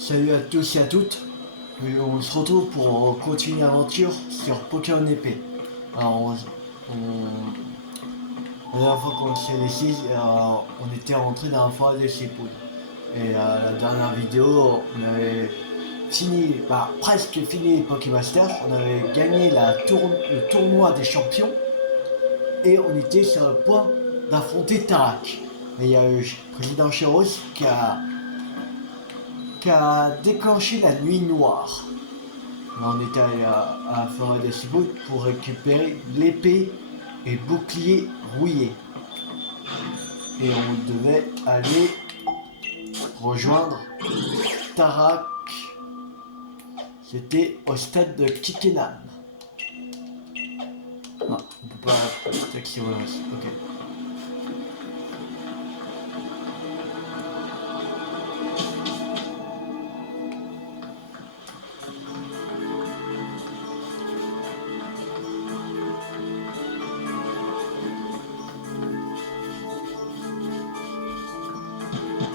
Salut à tous et à toutes. Et on se retrouve pour continuer l'aventure sur Pokémon épée. Alors, la dernière fois qu'on s'est laissé, on était rentré dans la forêt de Shippuden. Et la dernière vidéo, on avait fini, presque fini les Pokémasters. On avait gagné le tournoi des champions. Et on était sur le point d'affronter Tarak. Mais il y a eu le président Chiros qui a déclenché la nuit noire. On était allé à la forêt de Shippuden pour récupérer l'épée et le bouclier rouillé. Et on devait aller rejoindre Tarak. C'était au stade de Kikenan. Ah, on peut pas activer aussi. Ok.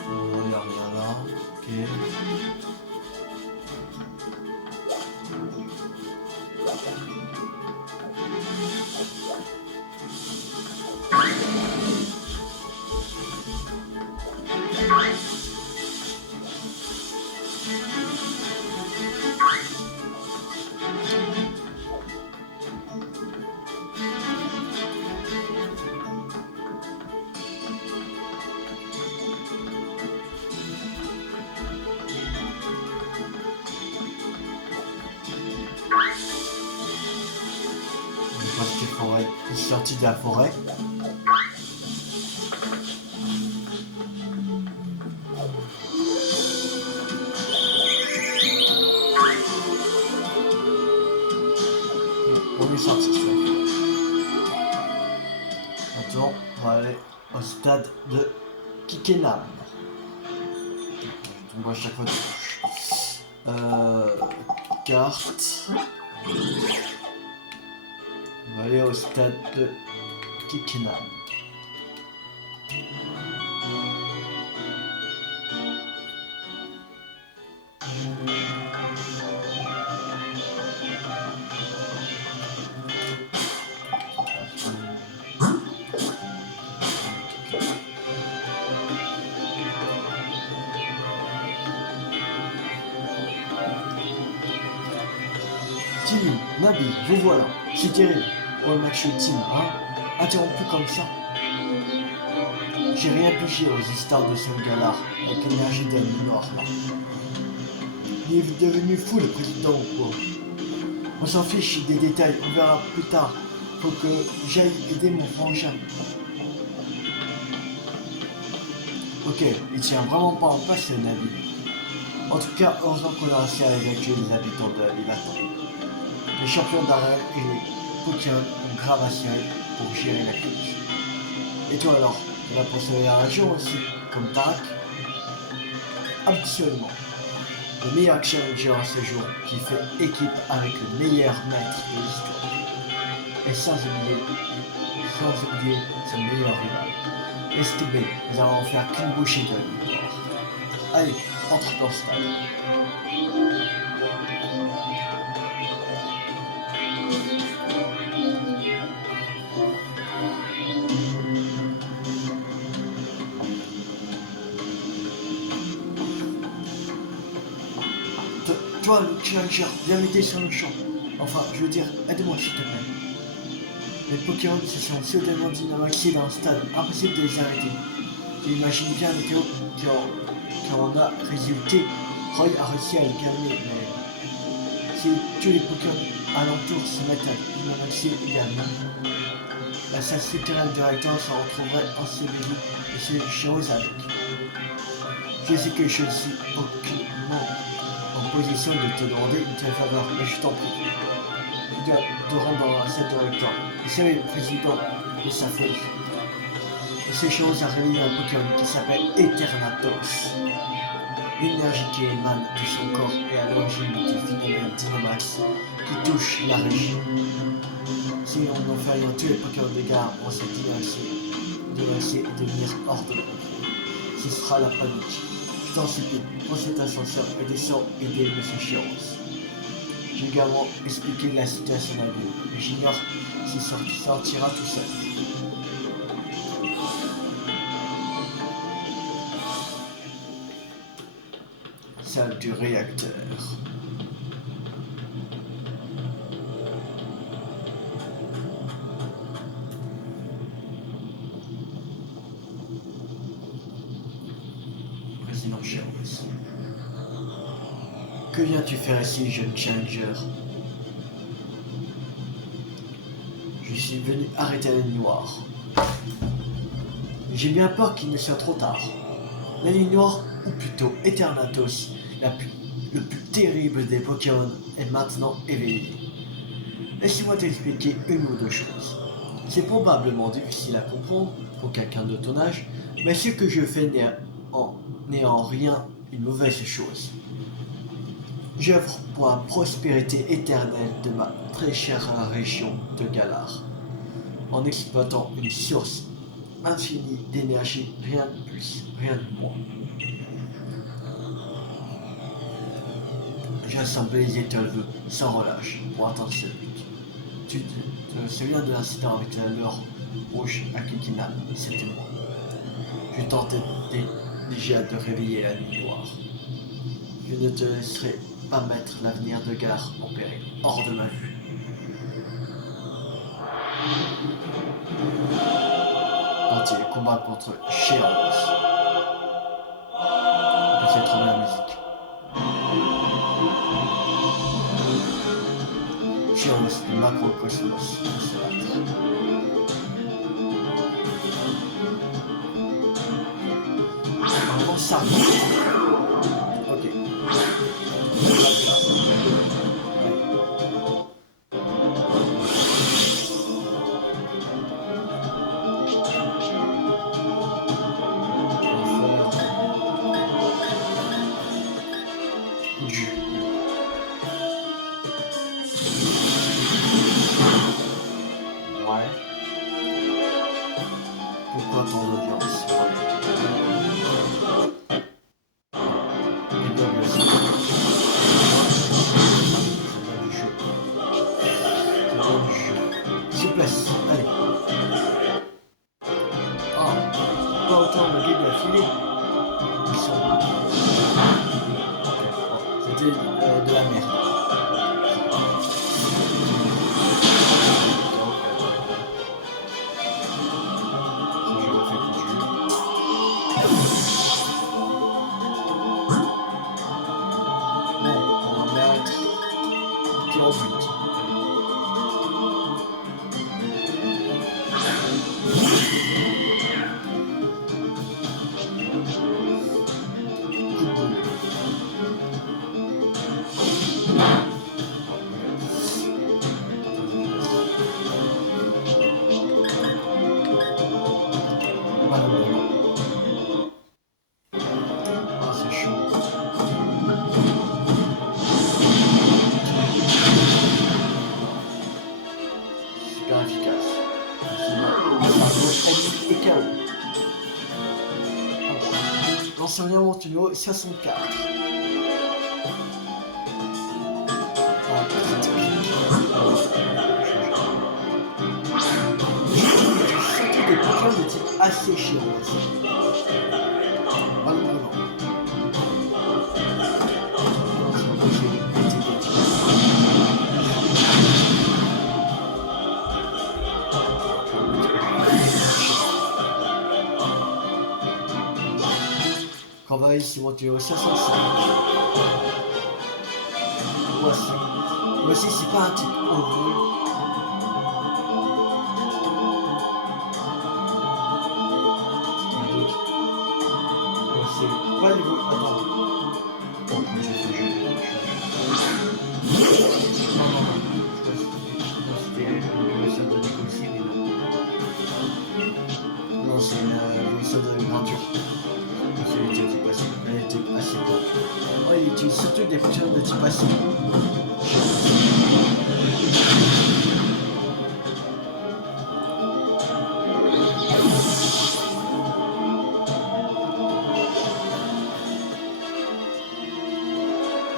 Il n'y a rien là. Ok. Forêt. Il est sorti de la forêt. On est sorti de la forêt. Maintenant, on va aller au stade de Kikenan. Je tombe à chaque fois de touche. Carte. On va aller au stade de Kikenan. Tim, Nabi, vous voilà. C'est terrible. Oh le match Tim, hein? Interrompu comme ça. J'ai rien pigé aux histoires de ce Galar avec l'énergie de la nuit noire là. Il est devenu fou le président ou quoi? On s'en fiche des détails, on verra plus tard. Faut que j'aille aider mon frangin. Ok, il tient vraiment pas en place ce Nabi. En tout cas, heureusement qu'on a réussi à évacuer les habitants de l'Ivaton. Les champions d'arène et les Pokémon ont grave assuré pour gérer la crise. Et toi alors, tu vas pour sauver la région aussi, comme Tarak? Absolument. Le meilleur challenger à ce jour, qui fait équipe avec le meilleur maître de l'histoire. Et sans oublier son meilleur rival. STB, nous allons en faire qu'une bouchée de la nuit noire. Allez, entre dans le stade. Toi, le challenger, viens m'aider sur le champ. Enfin, je veux dire, aide-moi s'il te plaît. Les Pokémon se sont soudainement dynamaxés dans un stade, impossible de les arrêter. J'imagine bien le chaos qui en a résulté. Roy a réussi à les calmer, mais si tous les Pokémon alentours se mettent à dynamaxer également, la salle souterraine de Rector se retrouverait ensevelie et c'est chose avec. Je sais que je ne suis aucunement en position de te demander une telle faveur, mais je t'en prie. Tu dois te rendre dans la salle de Rector. Et c'est le président de sa folie. Et ces choses a réveillé un Pokémon qui s'appelle Eternatos. L'énergie qui émane de son corps est à l'origine du phénomène Dynamax qui touche la région. Si on en fait rien tous les Pokémon de gare vont se délaisser et devenir hors de contrôle. Ce sera la panique. Je t'en supplie, prends cet ascenseur et descends aider M. Chiros. J'ai également expliqué la situation à lui, mais j'ignore s'il sortira tout seul. Salle du réacteur. Président Chiros. Que viens-tu faire ici, jeune Challenger? Je suis venu arrêter la ligne noire. J'ai bien peur qu'il ne soit trop tard. La ligne noire, ou plutôt Eternatus, le plus terrible des Pokémon, est maintenant éveillée. Laisse-moi t'expliquer une ou deux choses. C'est probablement difficile à comprendre pour quelqu'un de ton âge, mais ce que je fais n'est en rien une mauvaise chose. J'œuvre pour la prospérité éternelle de ma très chère région de Galar, en exploitant une source infinie d'énergie, rien de plus, rien de moins. J'ai assemblé les étoiles sans relâche pour atteindre ce but. Tu te souviens de l'incident avec la leurre rouge à Kikina? C'était moi. Je tentais déjà de réveiller la nuit noire. Je ne te laisserai pas mettre l'avenir de Galar en péril, hors de ma vue. Continue le combat contre Chiros. C'est trop bien la musique. Chiros, le macrocosmos, Normalement ça. Ok. Ouais. Pourquoi ton audience? Et donc aussi. C'est bien du jeu. Souplesse, allez. Oh, pas autant me guide à filer. Ils sont... C'était de la merde. L'enseignant Montuno 64. Surtout des Pokémon de type assez Chiros. Travail si Montuno 65. Voici c'est pas un type heureux. C'est pas le niveau. Attends. Oh, comment j'ai fait le jeu? Non. C'était une évolution de négocier, mais non. Non, c'est une évolution de grandeur. Elle était assez courte. Ouais, il utilise surtout des fonctions de type acide.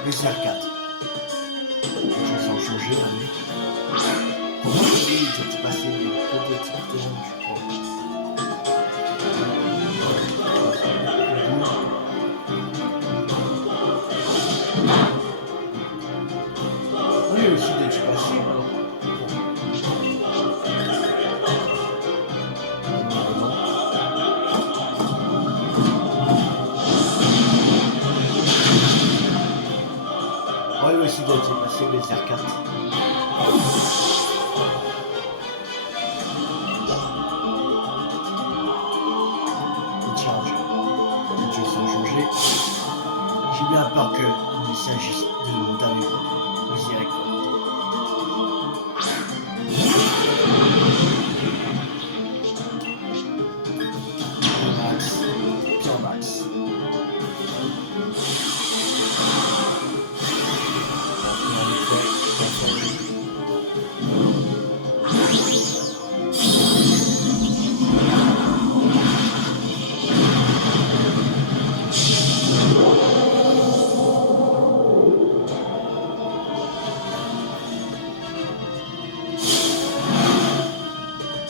Les R4. Je sens changer la nuit. Pour moi, j'ai passé peut-être déjà, je crois. Oui, aussi d'être passé. Oui, aussi d'être passé les R4. J'ai bien peur qu'il s'agisse de David. Vous irez quoi? Pierre Max.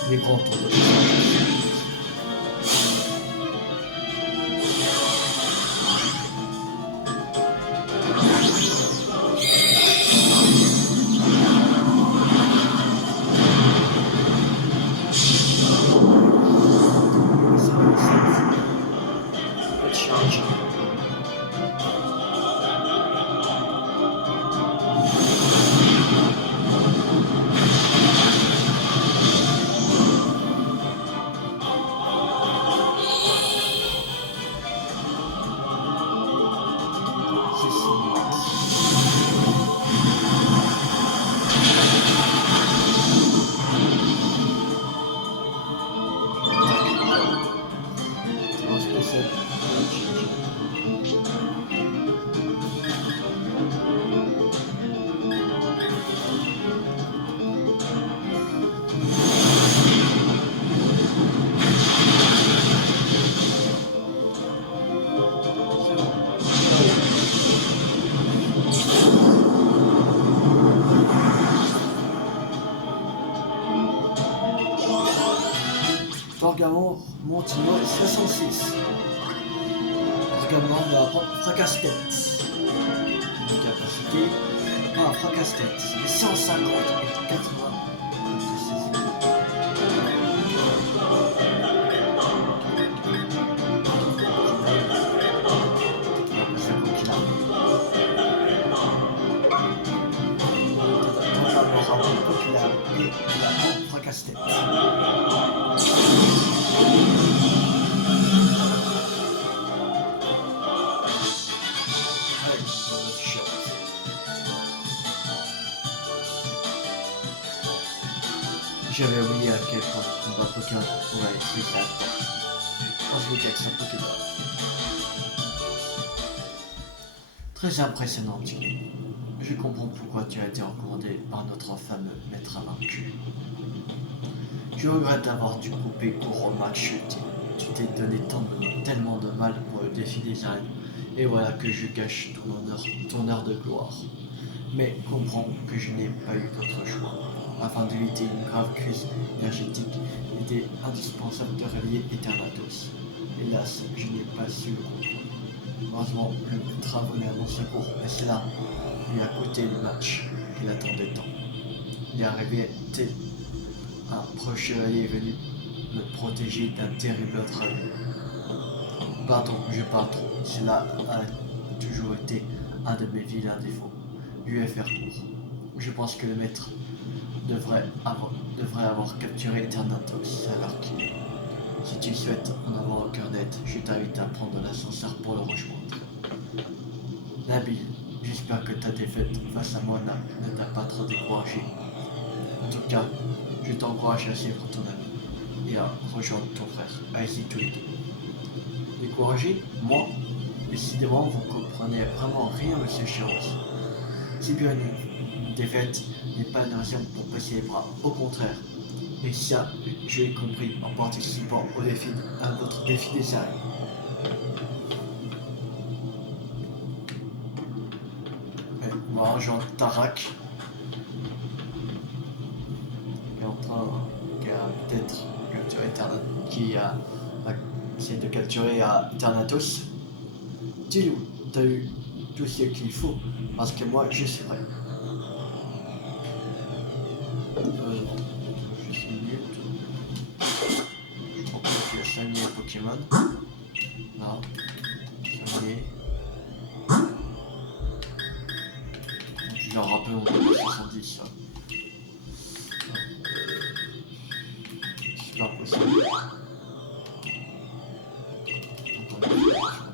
Les grands tours de Torgamon Montino 66. Torgamon de fracasse-tête. De capacité. Ah, fracasse-tête. 150 et 80. Et la fracasse-tête. J'avais oublié à quel point le combat Pokémon pourrait être éclatant. Quand je vous dis que c'est un Pokémon. Très impressionnant, Jimmy. Je comprends pourquoi tu as été recommandé par notre fameux maître invaincu. Je regrette d'avoir dû couper court au match. Tu t'es donné tellement de mal pour le défi des arènes. Et voilà que je gâche ton heure de gloire. Mais comprends que je n'ai pas eu d'autre choix. Afin d'éviter une grave crise énergétique, il était indispensable de réveiller Eternatus. Hélas, je n'ai pas su le comprendre. Heureusement, le maître venait à mon secours, et cela lui a coûté le match qu'il attendait tant. Il est arrivé, un proche chevalier est venu me protéger d'un terrible travers. Pardon, je parle trop. Cela a toujours été un de mes vilains défauts. Lui faire court. Je pense que le maître devrait avoir capturé Eternatus à leur qu'il est. Si tu souhaites en avoir au cœur net, je t'invite à prendre l'ascenseur pour le rejoindre. Nabil, j'espère que ta défaite face à moi ne t'a pas trop découragé. En tout cas, je t'encourage à suivre ton ami et à rejoindre ton frère. Allez-y tous les deux. Découragé? Moi? Décidément, vous comprenez vraiment rien, monsieur Chiros. Si bien une défaite n'est pas une raison pour baisser les bras, au contraire. Et ça, je l'ai compris en participant à votre défi des arènes. On va rejoindre Tarak. Qui est en train. Qui a peut-être capturé va essayer de capturer Eternatus. Dis-nous, t'as eu tout ce qu'il faut, parce que moi je suis prêt. Juste une minute. Je crois que tu as soigné Pokémon. Non. Soigné. Genre un peu en 70. C'est pas possible. C'est pas grave.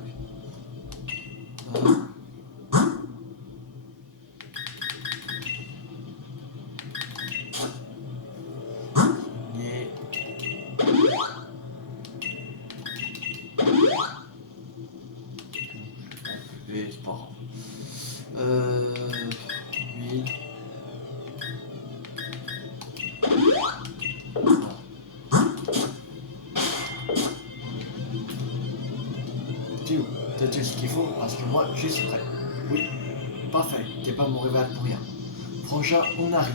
Oui. Théo, t'as tout ce qu'il faut parce que moi je suis prêt. Oui, parfait, t'es pas mon rival pour rien. Frangin, on arrive.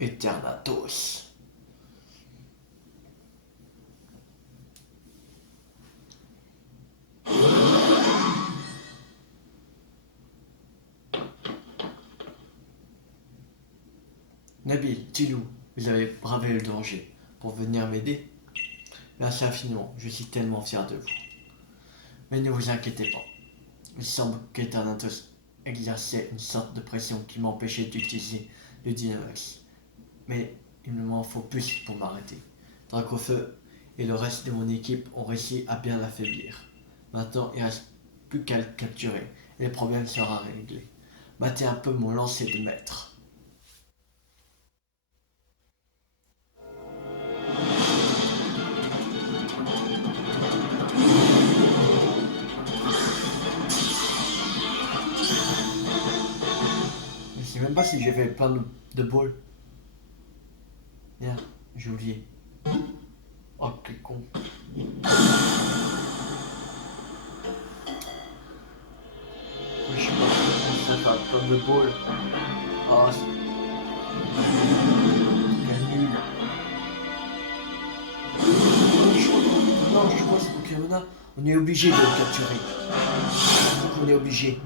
Eternatus. Nabil, Tilou, vous avez bravé le danger pour venir m'aider. Merci infiniment, je suis tellement fier de vous. Mais ne vous inquiétez pas. Il semble qu'Eternatus exerçait une sorte de pression qui m'empêchait d'utiliser le Dynamax. Mais il m'en faut plus pour m'arrêter. Dracofeu et le reste de mon équipe ont réussi à bien l'affaiblir. Maintenant, il ne reste plus qu'à le capturer et le problème sera réglé. Battez un peu mon lancer de maître. Je sais même pas si j'ai fait plein de balles. Merde, j'ai oublié. Oh, quel con. Oui, je sais pas si ça fait plein de balles. Ah, c'est nul. Non, je crois que c'est Pokémon. On est obligé de le capturer. On est obligé.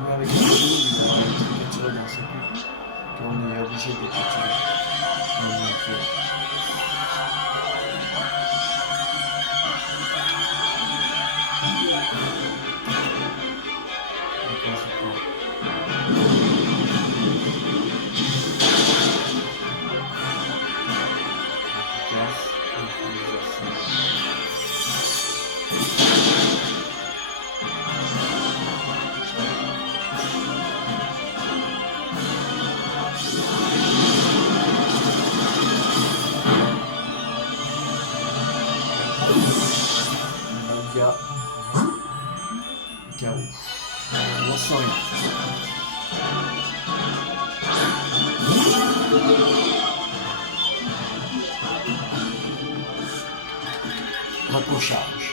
Mais avec le jeu, il va être capturé dans ce but. Car on est obligé de le capturer. Chaos. On sent rien. Recocharge.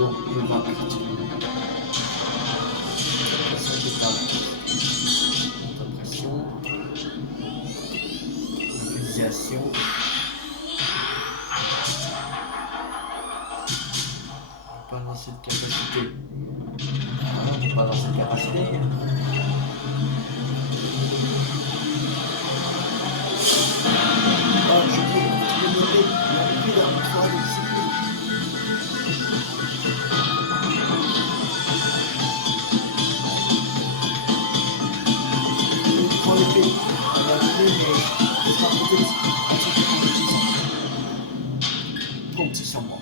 Donc, il va continuer. Pression totale. Pression. Mobilisation. Pas dans cette capacité. Ah non, pas dans cette capacité. Ah, je vais le noter. Il a plus d'un 3 de cycle. Il prend l'épée. Elle va venir, mais ce sera peut-être un truc trop petit sur moi.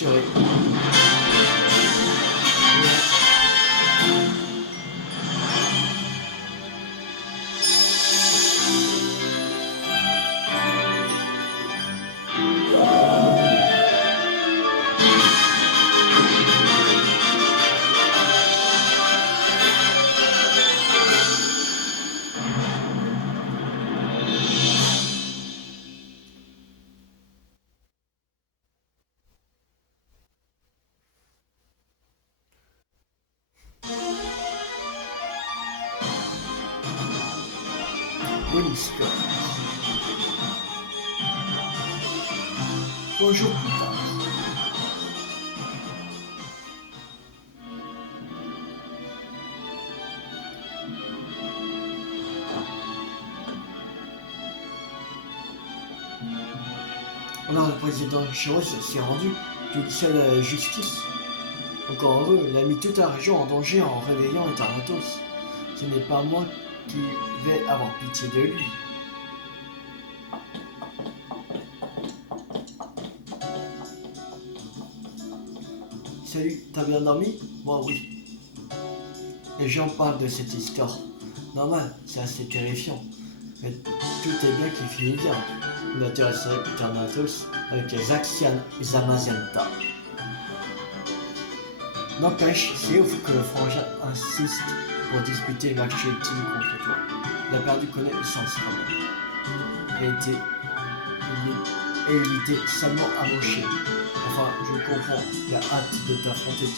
structuré. Windscott. 3 jours plus tard. Alors le président Chirus s'est rendu, tout à la justice. Encore heureux, il a mis toute la région en danger en réveillant Eternatus. Ce n'est pas moi qui vais avoir pitié de lui. Salut, t'as bien dormi? Moi oui. Les gens parlent de cette histoire. Normal, c'est assez terrifiant. Mais tout est bien qui finit bien. Il m'intéresserait Eternatus avec les Axian et Zamazenta. N'empêche, c'est ouf que le frangin insiste pour disputer le match ultime contre toi. Il a perdu connaissance quand même. Et il était seulement amoché. Enfin, je comprends, il a hâte de t'affronter.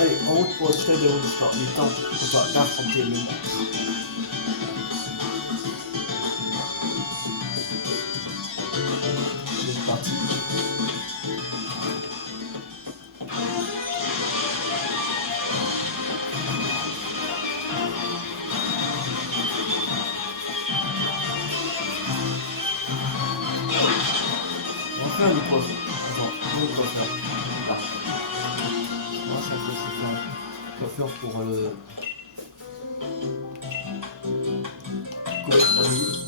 Allez, en route pour le stade de Windscott, il est temps pour toi d'affronter le monstre. C'est parti. On va faire une pause. Attends, on va faire. Là. Moi, ça peut se faire une coiffure pour le. Couper 3 minutes.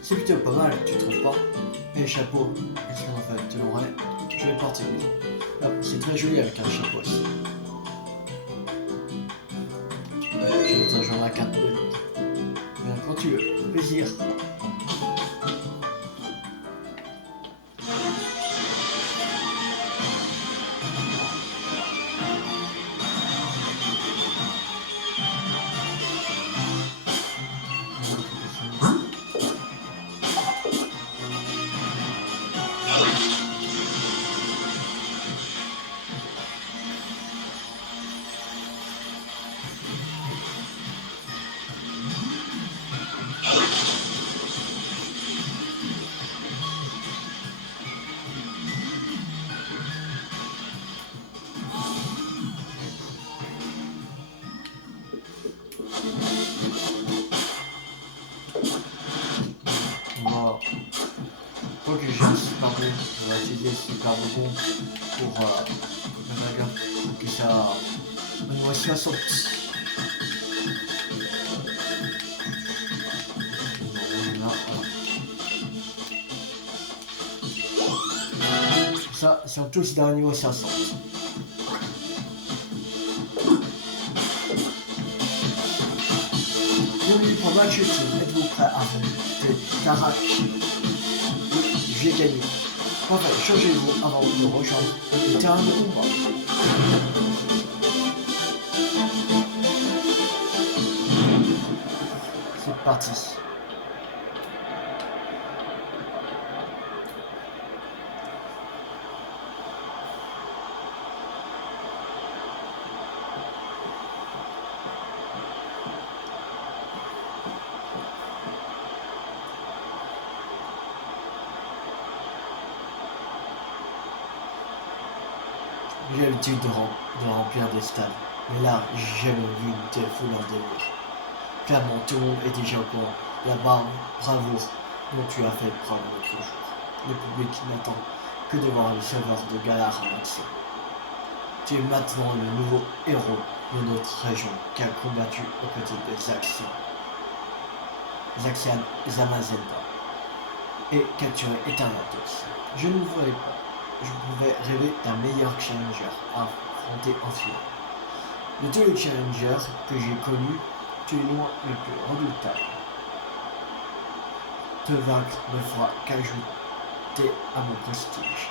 C'est plutôt pas mal, tu trouves pas? Et le chapeau, est-ce qu'on en fait? Tu l'en relais? Je vais partir, oui. Ah, c'est très joli avec un chapeau aussi. Je vais te rejoindre la carte bleue. Bien, quand tu veux, plaisir. Ok, j'ai un super bon, on va essayer super bon pour que ça me voit 60. Ça, c'est en tous dans le niveau 60. N'oubliez pas match ultime, êtes-vous prêts à affronter Tarak? J'ai gagné. Enfin, changez-vous avant de rejoindre le terrain de combat. parti. J'ai l'habitude de remplir des stades, mais là, j'ai jamais vu une telle foule en délire. Clairement, tout le monde est déjà au courant. La bravoure dont tu as fait preuve l'autre jour. Le public n'attend que de voir les saveurs de Galar en action. Tu es maintenant le nouveau héros de notre région qui a combattu aux côtés des Zaxian Zamazenta et capturé Eternatus. Je ne voulais pas. Je pouvais rêver d'un meilleur challenger à affronter en finale. De tous les challengers que j'ai connus, tu es loin le plus redoutable. Te vaincre ne fera qu'ajouter à mon prestige.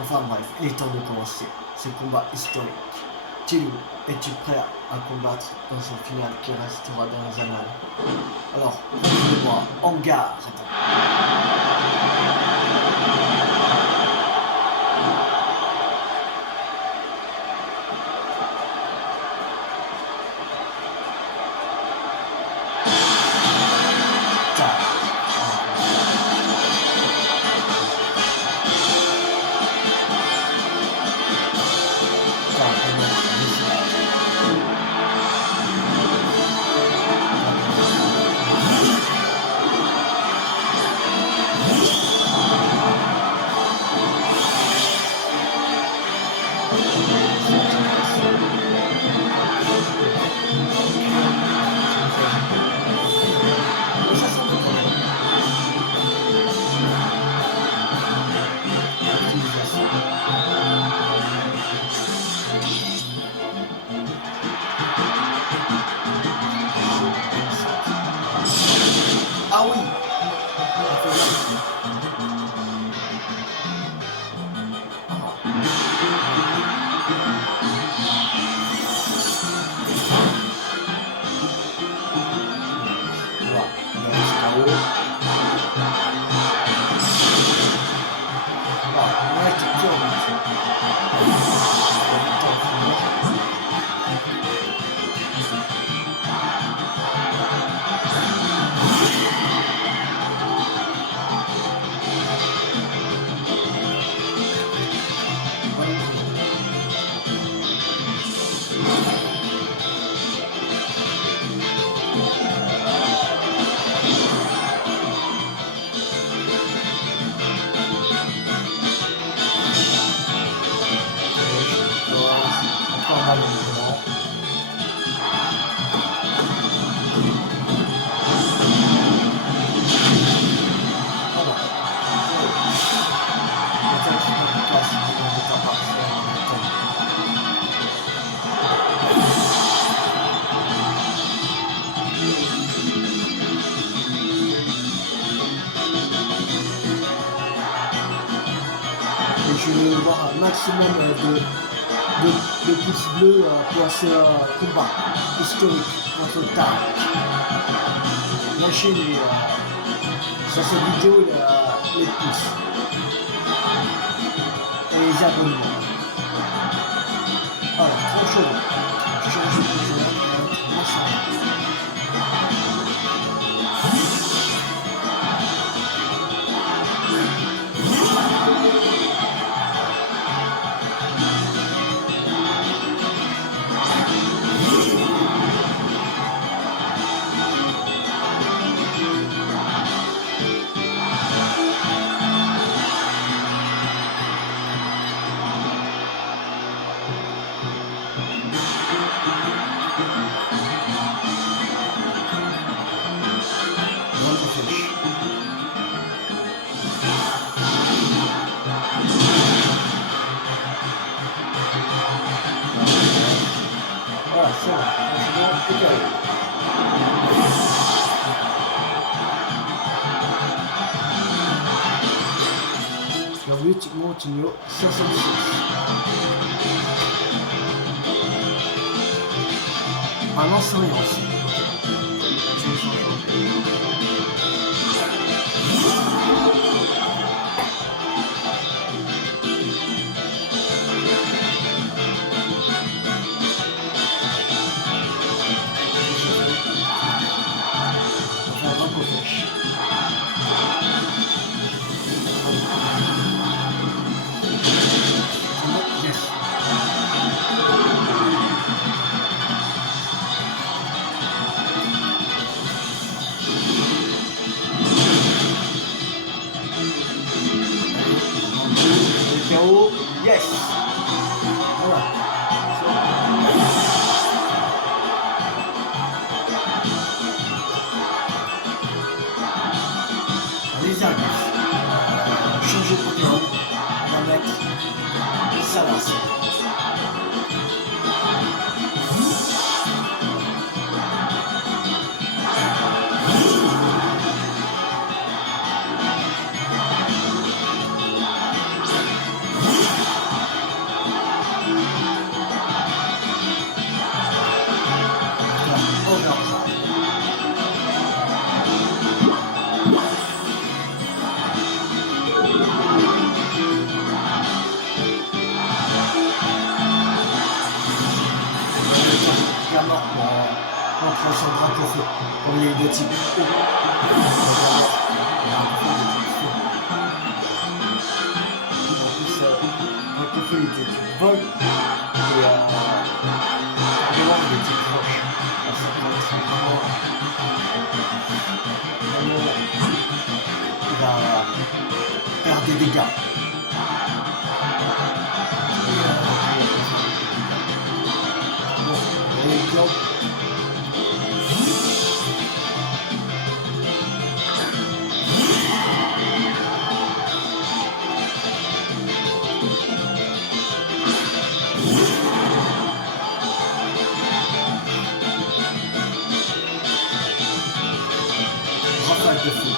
Enfin bref, il est temps de commencer ce combat historique. Tilou, es-tu prêt à combattre dans ce final qui restera dans les annales? Alors, retrouvez-moi en garde. Ah oui. Je veux voir un maximum de pouces bleus pour ce combat historique contre Tarek. Lâchez sur cette vidéo les pouces et les abonnements. Alors, trop chaud. Je change de joueur. Voilà, c'est bon. Franchement, égal. Le but Montigno 506. Un ancien aussi. entre son dracofeu. Comme il est de type O. En plus, dracofeu il est de type vol. Et Garganor il est de type roche. Alors, ça peut être vraiment, il va faire des dégâts. Et donc, rafale de feu.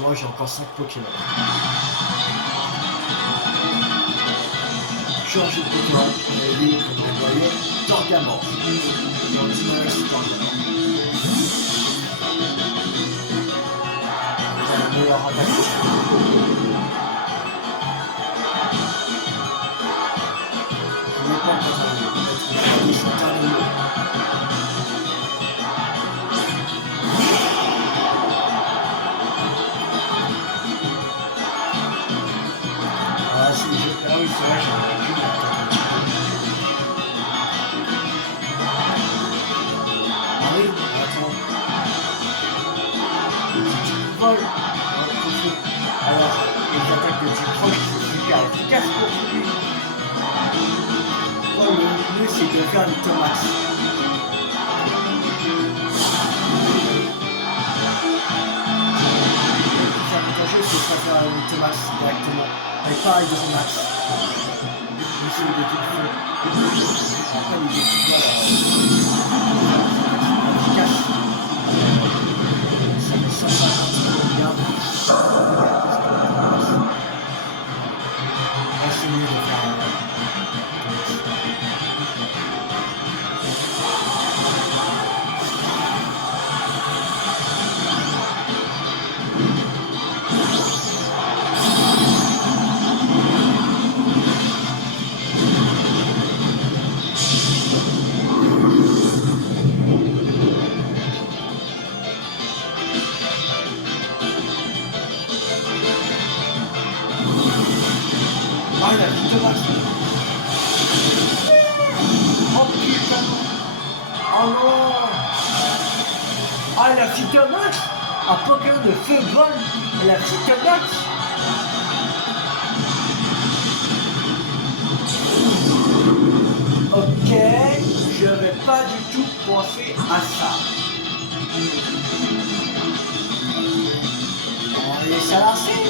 Moi j'ai encore 5 Pokémon. Changer de Pokémon, lui, comme vous voyez, Torgamor. Dans le Dynamax Torgamor. C'est la meilleure attaque. Je n'ai pas besoin de mettre des chanteurs de l'eau. Ah oui, c'est vrai, j'en ai plus. Ah oui, attends. Si tu voles dans le feu, alors les attaques de type proche, c'est super efficace pour lui. Moi, le mieux, c'est de faire des tomates. Le plus avantageux, c'est de faire des tomates directement. Et pareil de max. J'essaie de tout faire. Après, les équipes efficaces. Ça met 150 bien. Là, c'est mieux de faire oh non! Ah, la Phytomax! Un Pokémon de feu vol! La Phytomax! Ok, je vais pas du tout penser à ça. On va laisser lancer.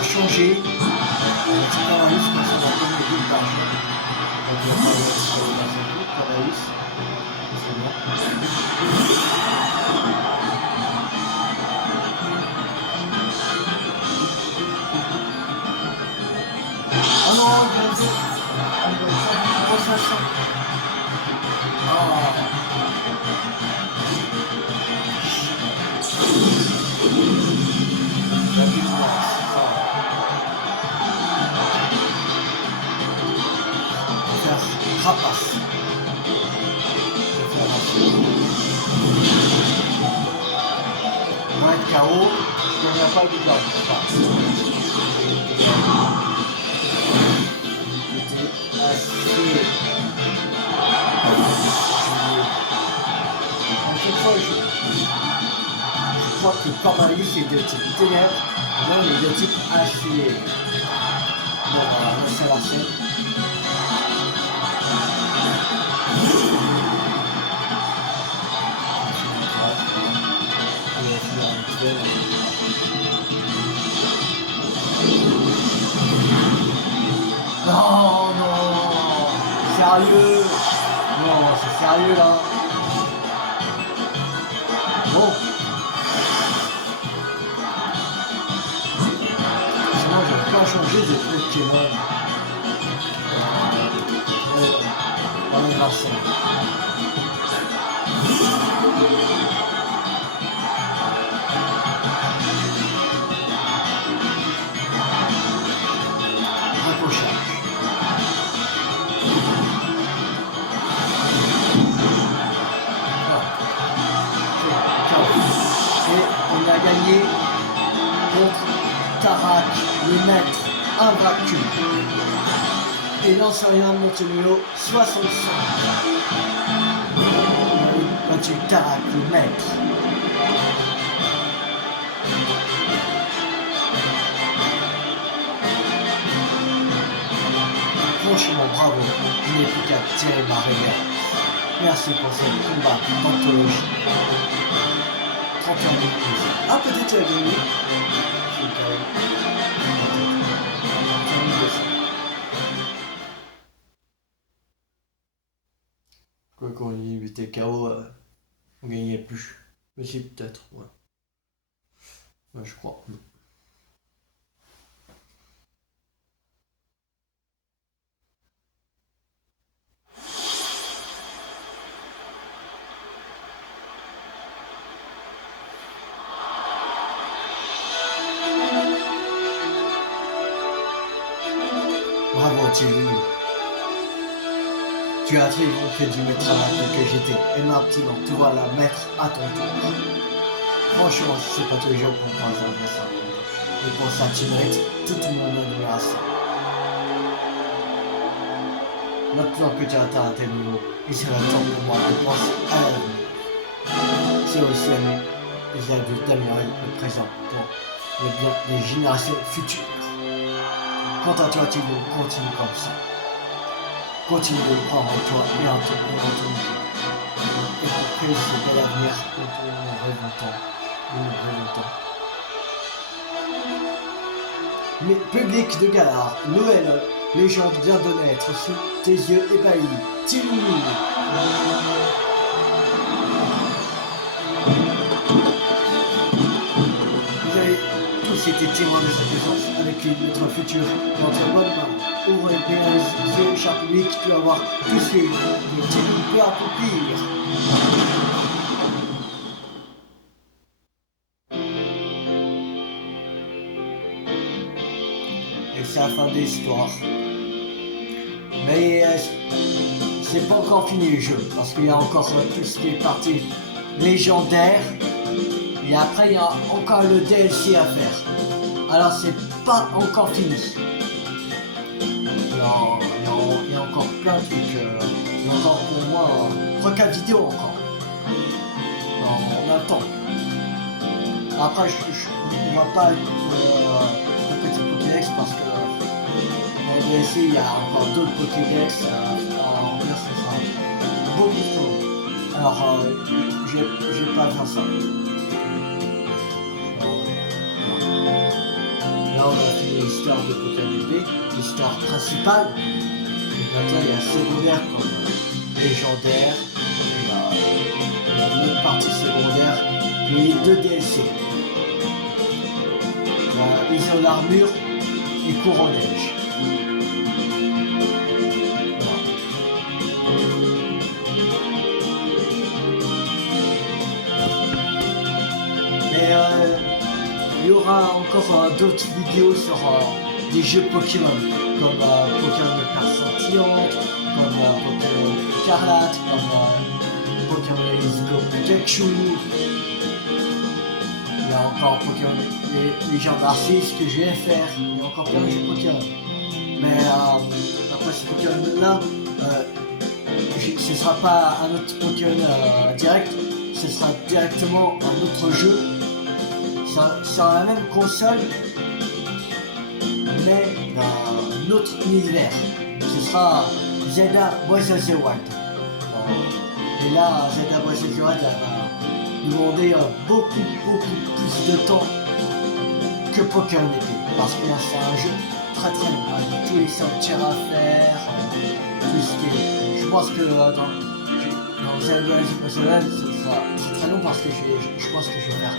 Changer. C'est pas un risque, ça va donner des bulles par jour. Donc il va falloir se faire dans un coup, comme un risque. C'est bon. Oh non, il vient de dire. Oh, ça sent. Ah. La bulle blanche. Rapace. Un KO, il n'y a pas de dégâts. Je crois que Cornelius est de type ténèbres. Non, il est de type acier. Bon, là, c'est la scène. Non, non, sérieux? Non, c'est sérieux là. Bon. Sinon, je vais pas changer de Pokémon. On est grâce. Raccrochage. Et on a gagné contre Tarak, le maître invaincu. Et l'ancien Montenegro 65. On a battu Tarak, le maître. Franchement, bravo, je n'ai plus qu'à tirer ma révérence. Merci pour ce combat d'anthologie. 31 minutes. Ah, peut-être tu as gagné. Quoi qu'on était KO, on gagnait plus. Mais si, peut-être, ouais. Ouais, je crois. Bravo Thierry. Tu as triomphé du maître invaincu que j'étais. Et maintenant, tu vas la mettre à ton tour. Franchement, c'est pas tous les jours qu'on pense à ça. Et pour ça, tu mérites toute mon admiration. Maintenant que tu as atteint un tel niveau, il sera temps pour moi de penser à l'avenir. C'est aussi à nous, les adultes, d'améliorer le présent pour le bien des générations futures. Quant à toi, Thibaut, continue comme ça. Continue de croire en toi et en ton équipe. Et pour créer ce bel avenir dont nous rêvons tant. Mais public de Galar, Noël, légende vient de naître sous tes yeux ébahis. Tilou. Vous avez tous été témoins de sa présence avec lui, notre futur, notre bonne main. Ouvre bien les yeux, cher public, tu vas voir tout ce que Tilou peut accomplir. Et c'est la fin de l'histoire. Mais c'est pas encore fini le jeu, parce qu'il y a encore tout ce qui est partie légendaire. Et après, il y a encore le DLC à faire. Alors, c'est pas encore fini. Il y a encore plein de trucs. Il y a encore pour moi 3-4 vidéos encore. On attend. Après, on va pas le petit Pokédex parce que dans le DLC, il y a encore d'autres Pokédex à remplir, ce sera beaucoup trop long. Alors, je vais pas faire ça. Là, on a fini l'histoire de Pokémon BP, l'histoire principale. Et maintenant, il y a secondaire comme légendaire. Il y a une autre partie secondaire, et 2 DLC. Ils ont l'armure et cours en neige. Mais il y aura encore d'autres vidéos sur des jeux Pokémon, comme Pokémon de Carte Scintillante, comme Pokémon Écarlate, comme Pokémon Let's Go Pikachu. Il y a encore Pokémon Légendaire 6 que je vais faire. Il y a encore plein de jeux Pokémon. Mais après ce Pokémon-là, ce ne sera pas un autre Pokémon direct, ce sera directement un autre jeu. sur la même console, mais d'un autre univers. Ce sera Zelda Breath of the Wild. Et là, Zelda Breath of the Wild va demander beaucoup plus de temps que Pokémon épée. Parce que là, c'est un jeu très long, avec tous les sorties à faire, tout ce qui est... Je pense que dans Zelda Breath of the Wild, ce sera très long parce que je pense que je vais faire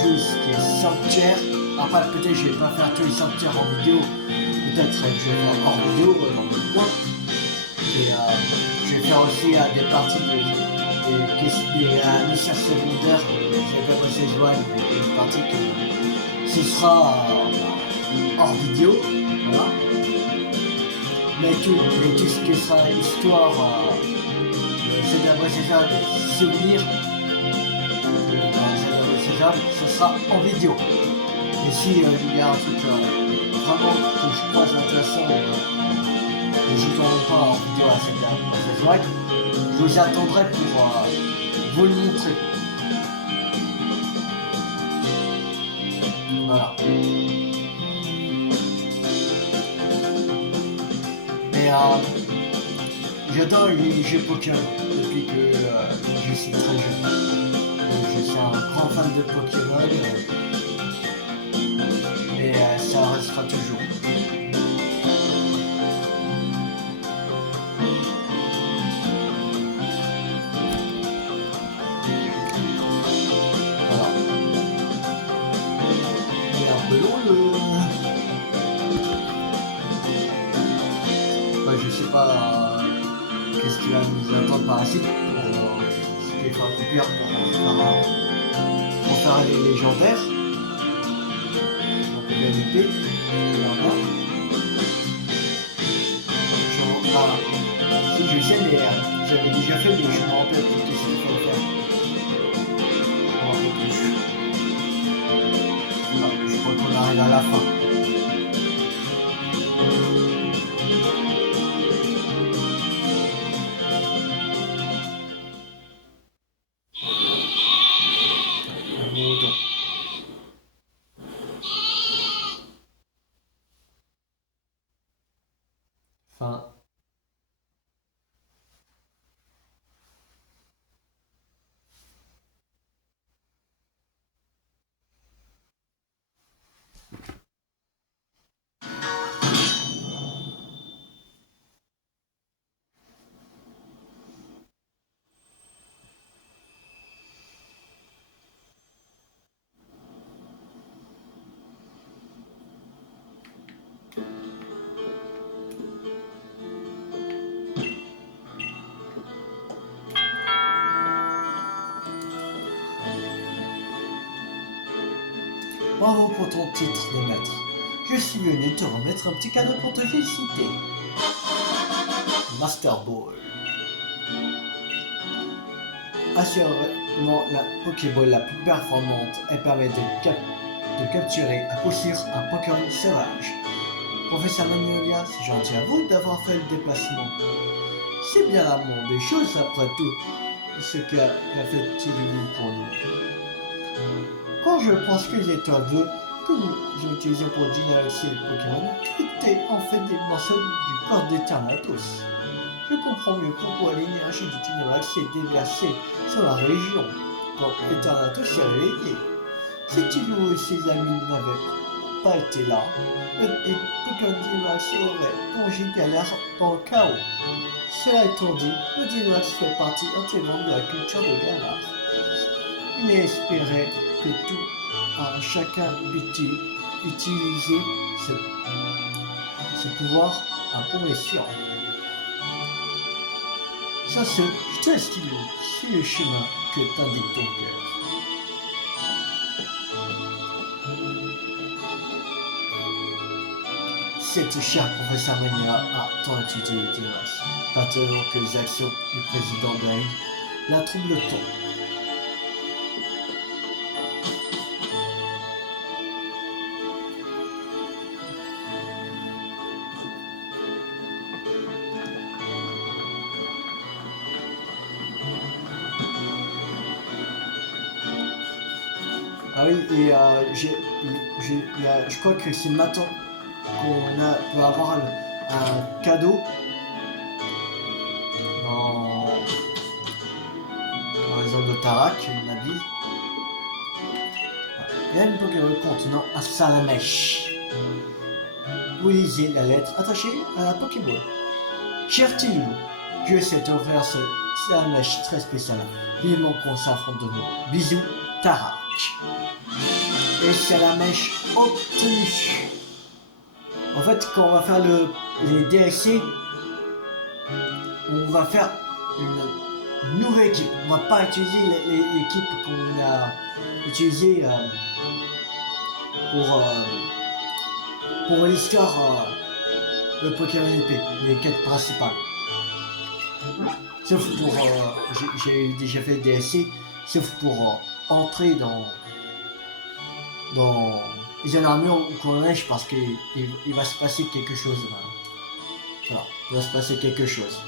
tout ce qui est sanctuaire. Après, peut-être je vais pas faire tous les sanctuaires en vidéo, peut-être que je vais faire hors vidéo dans le coin. Et je vais faire aussi des parties des missions secondaires, Zelda Breath of the Wild, des parties que ce sera hors vidéo, voilà. Mais tout ce qui sera histoire, Zelda Breath of the Wild, des souvenirs dans Zelda Breath of the Wild, ce sera en vidéo. Et si il y a un truc vraiment que je pense intéressant, je ne tourne pas en vidéo à Zelda Breath of the Wild, je vous attendrai pour vous le montrer. Voilà. Mais j'adore les jeux Pokémon depuis que je suis très jeune. Je suis un grand fan de Pokémon et ça restera toujours. Voilà. Il est un peu long le... je sais pas qu'est-ce qu'il va nous attendre par la suite pour ce qu'il faut accomplir pour faire les légendaires. Donc l'épée, si je sais, mais j'avais déjà fait, mais je me rappelle plus qu'est-ce qu'il faut faire. Je me rappelle plus. Je crois qu'on arrive à la fin. Fin. Bravo pour ton titre de maître. Je suis venu te remettre un petit cadeau pour te féliciter. Master Ball. Assurément la Pokéball la plus performante, elle permet de capturer à coup sûr un Pokémon sauvage. Professeur Magnolia, c'est gentil à vous d'avoir fait le déplacement. C'est bien la moindre des choses après tout ce qu'a fait Tidou pour nous. Quand je pense que les étoiles que nous utilisions pour dynamiser les Pokémon étaient en fait des morceaux du corps d'Eternatus. Je comprends mieux pourquoi l'énergie du Dynamax s'est déversée sur la région quand Eternatus s'est réveillé. Si Tidou et ses amis n'avaient pas été là, le Pokémon Dynamax aurait plongé Galère dans le chaos. Cela étant dit, le Dynamax fait partie intégrante de la culture de Galar. Il est espéré que tout chacun utiliser ce pouvoir à bon escient. Ça je te laisse Tidou, suis le chemin que t'indique ton cœur. Cette chère professeur Magnolia a tant étudié le Dynamax, maintenant que les actions du président de la Ligue la troublent tant. Ah oui, et je crois que c'est maintenant peut avoir un cadeau dans la zone de Tarak, une habille. Il y a une Pokémon contenant un salamèche. Vous lisez la lettre attachée à la Pokéball. Cher Tilou, je essaie de offrir ce salamèche très spécial. Vivement qu'on s'affronte de nous. Bisous, Tarak. Et salamèche obtenu. En fait, quand on va faire les DLC, on va faire une nouvelle équipe. On va pas utiliser l'équipe qu'on a utilisée pour l'histoire de Pokémon épée, les quêtes principales. Sauf pour j'ai déjà fait le DLC, sauf pour entrer dans les armures ou collège parce qu'il va se passer quelque chose. Voilà, il va se passer quelque chose.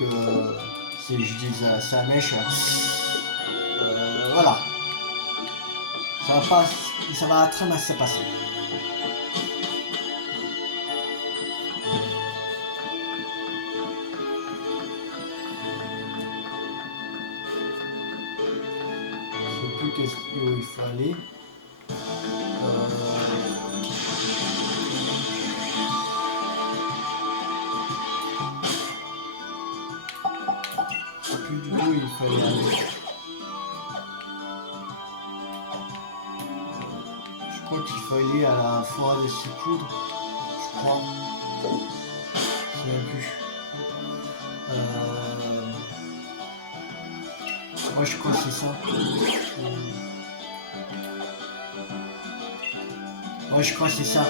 Que si je dis ça mèche, voilà. Ça va très mal se passer. Je sais plus où il faut aller. Je sais plus du tout où il fallait aller. Je crois qu'il fallait à la forêt de Sipoudre. Je crois. Je ne sais plus. Moi je crois que c'est ça. Moi je crois que c'est ça.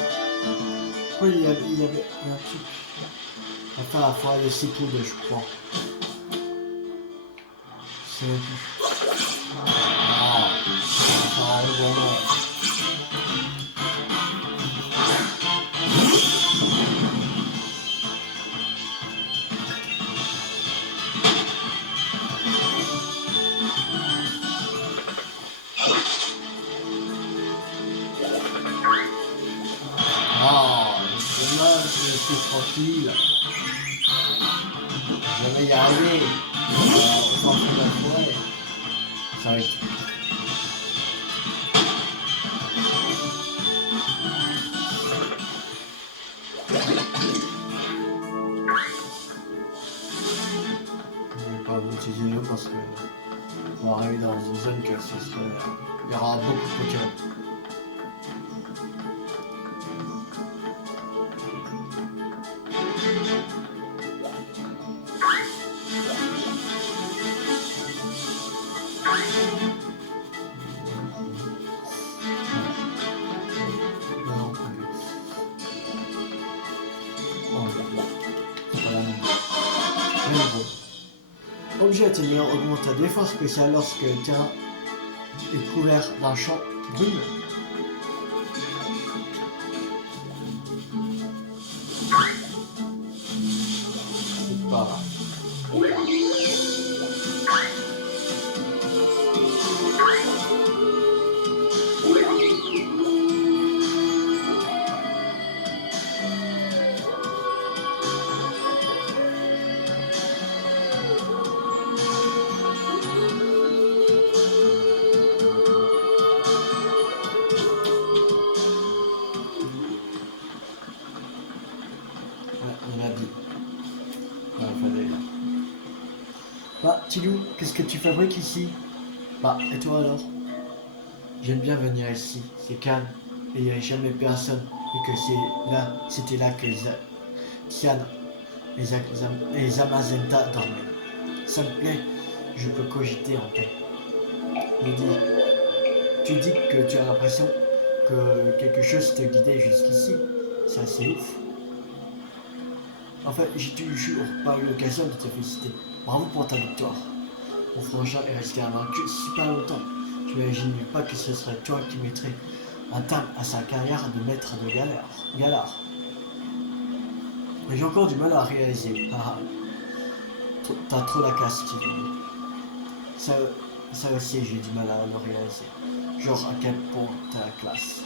Oui, il y avait un truc. Enfin, la forêt de Sipoudre, je crois. Je sais plus. Ah, ça arrive vraiment. Tranquille. Je vais y arriver. Au centre de la forêt. Ça va être. Je ne vais pas vous utiliser l'eau parce que on va arriver dans une zone que il y aura beaucoup de Pokémon. Objet atténuant augmente ta défense spéciale lorsque le terrain est couvert d'un champ brumeux. C'est pas grave. Bah, Tilou, qu'est-ce que tu fabriques ici? Bah, et toi alors? J'aime bien venir ici, c'est calme, et il n'y a jamais personne, et que c'était là que Tian et Zamazenta dormaient. Ça me plaît, je peux cogiter en paix. Tu dis que tu as l'impression que quelque chose te guidait jusqu'ici. C'est assez ouf. En fait, j'ai toujours pas eu l'occasion de te féliciter. Bravo pour ta victoire. Mon frangin est resté invaincu super longtemps. Je n'imagine pas que ce serait toi qui mettrais un terme à sa carrière de maître de Galar. Mais j'ai encore du mal à réaliser. T'as trop la classe, Steve. Ça aussi, j'ai du mal à le réaliser. Genre à quel point t'es la classe.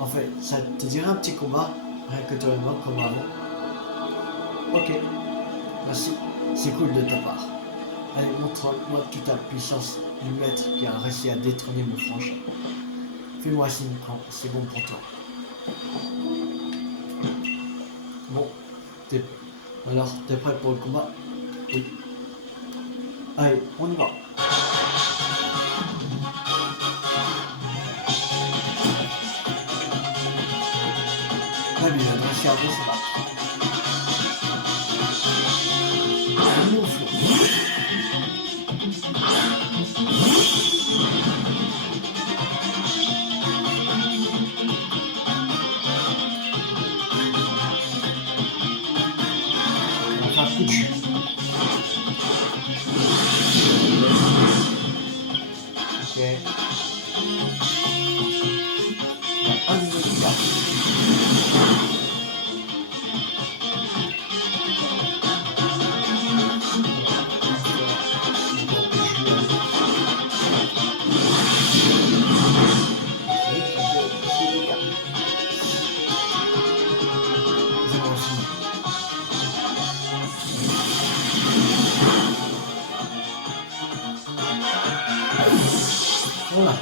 En fait, ça te dirait un petit combat, rien que toi et moi, comme avant. Ok, merci. C'est cool de ta part. Allez, montre-moi toute la puissance du maître qui a réussi à détrôner mon frangin. Fais-moi signe quand c'est bon pour toi. Bon, t'es... alors, t'es prêt pour le combat? Oui. Allez, on y va. Ah, mais il a dressé un peu ça va. Un moufle. On va faire un coup de jus. Ok. Il y a un niveau de garde. Voilà.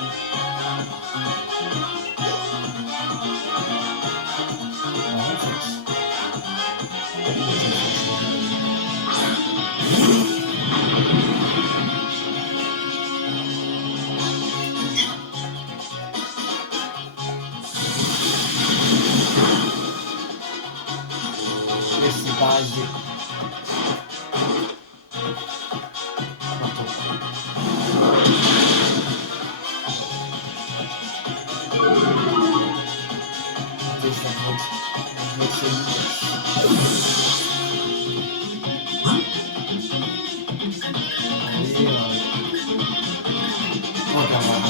Alors, en fait, laissez paralyser. Marteau. Descend, notre allez, regarde.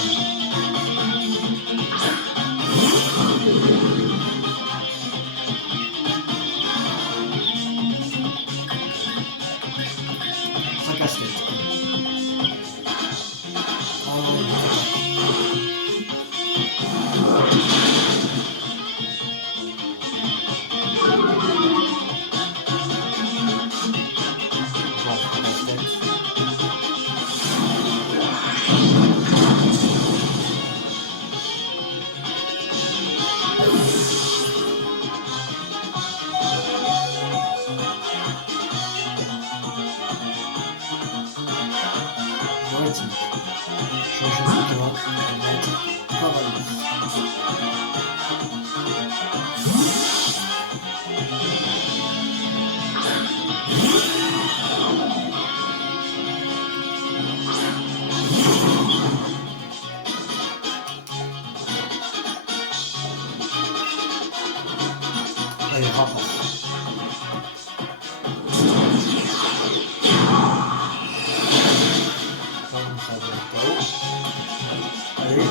Casse-tête. Allez, rapport. Allez.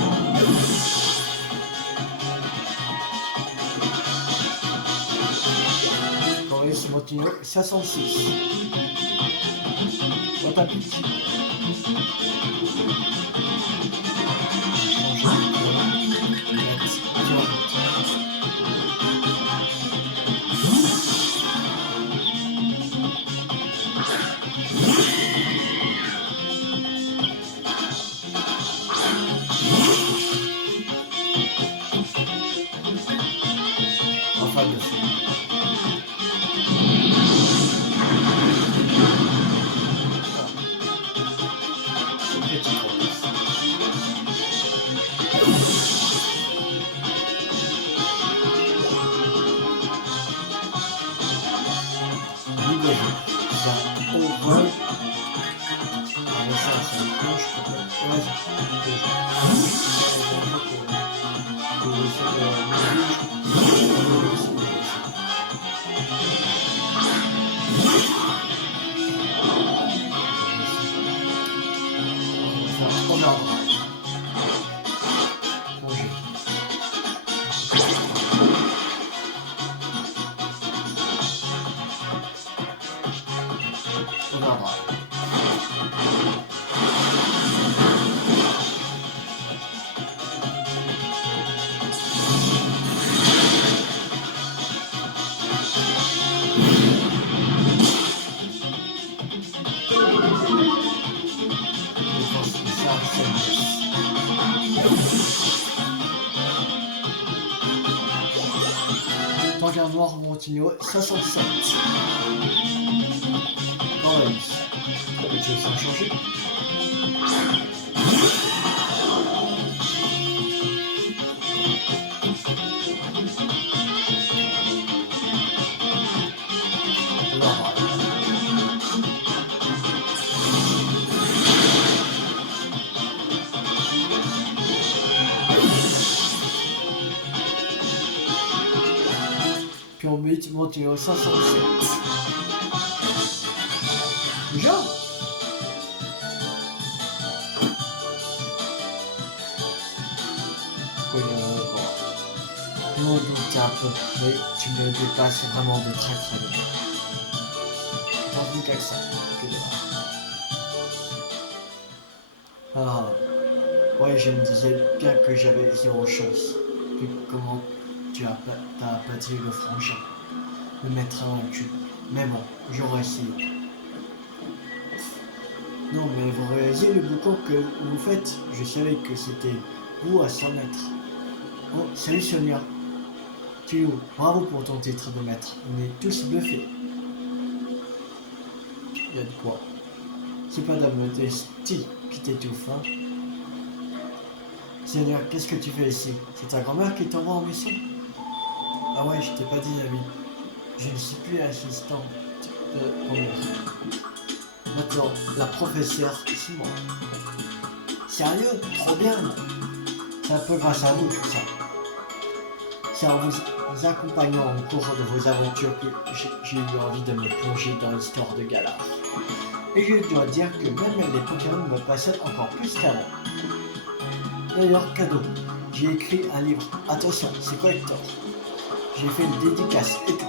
Boris Motino, 66. What a pitch. Enfin, dessus. Tant qu'un noir, on continue. 67. Oh, oui. Tu veux ça changer? Puis on monte au 507. Déjà? Oui, on doute un peu, mais tu me dépasses vraiment de très très loin. Dans plus qu'accent, que de Ah, ouais, je me disais bien que j'avais zéro chance. Puis comment t'as pas dit le frangin, me mettre dans le cul. Mais bon, j'aurais essayé. Non, mais vous réalisez le boucan que vous faites? Je savais que c'était vous à 100 mètres. Oh, salut Sonia. Tu es où? Bravo pour ton titre de maître. On est tous bluffés. Il y a de quoi. C'est pas de la modestie qui t'étouffe, hein? Sonia, qu'est-ce que tu fais ici? C'est ta grand-mère qui t'envoie en mission? Ah ouais, je t'ai pas dit, Ami. Je ne suis plus assistante de grand-mère. Maintenant, la professeure Simon. Sérieux? Trop bien! C'est un peu grâce à vous tout ça. C'est en vous accompagnant au cours de vos aventures que j'ai eu envie de me plonger dans l'histoire de Galar. Et je dois dire que même les Pokémon me passionnent encore plus qu'avant. D'ailleurs, cadeau, j'ai écrit un livre. Attention, c'est collector. J'ai fait une dédicace et tout.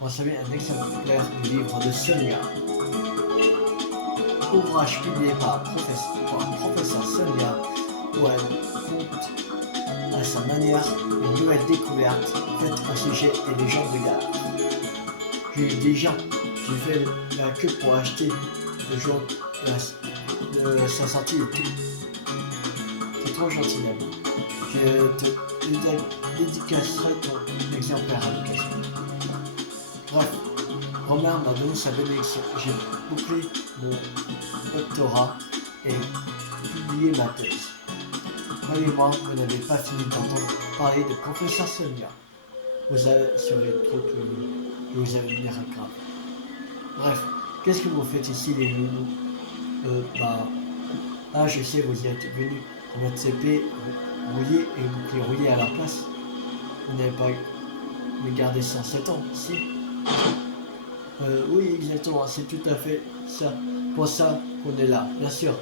Vous savez, un exemplaire du livre de Sonia. Ouvrage publié par professeur Sonia, où elle compte à sa manière une nouvelle découverte faite au sujet des légendes de Galar. J'ai fait la queue pour acheter le jour de sa sortie et tout. C'est trop gentil d'abord. Je te dédicacerai ton exemplaire à l'occasion. Bref, grand-mère m'a donné sa bénédiction. J'ai bouclé mon doctorat et publié ma thèse. Croyez-moi, vous n'avez pas fini d'entendre parler de professeur Sonia. Vous serez trop curieux et vous allez venir à grave. Bref, qu'est-ce que vous faites ici les loulous? Ah, je sais, vous y êtes venus pour votre CP rouillé et vous les rouillez à la place. Vous n'avez pas les gardé 107 ans, si? Oui, exactement, c'est tout à fait ça. Pour ça qu'on est là, bien sûr.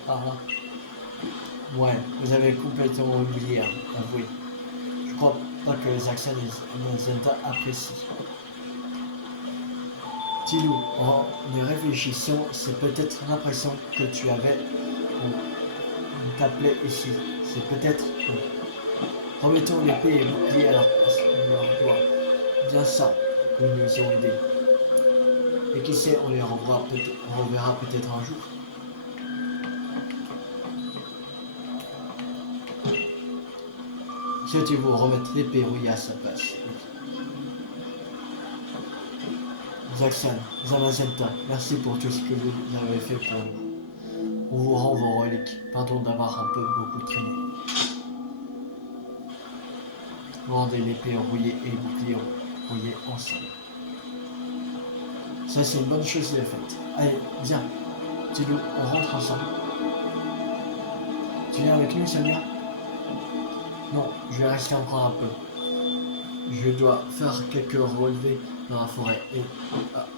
Ouais, vous avez complètement oublié, avouez. Je crois pas que les accents des États apprécient. Tilou, en y réfléchissant, c'est peut-être l'impression que tu avais on t'appelait ici. C'est peut-être remettons l'épée et bouclier à leur place. On leur doit bien ça que nous nous ont aidés. Et qui sait, on les reverra peut-être un jour. Souhaitez-vous remettre l'épée rouillée à sa place? Zaxxon, Zamazenta, merci pour tout ce que vous avez fait pour nous. On vous rend vos reliques. Pardon d'avoir un peu beaucoup traîné. Rendez l'épée rouillée et bouclier rouillé ensemble. Ça, c'est une bonne chose de faite. Allez, viens. Tilou, on rentre ensemble. Tu viens avec nous, Samia? Non, je vais rester encore un peu. Je dois faire quelques relevés dans la forêt. Et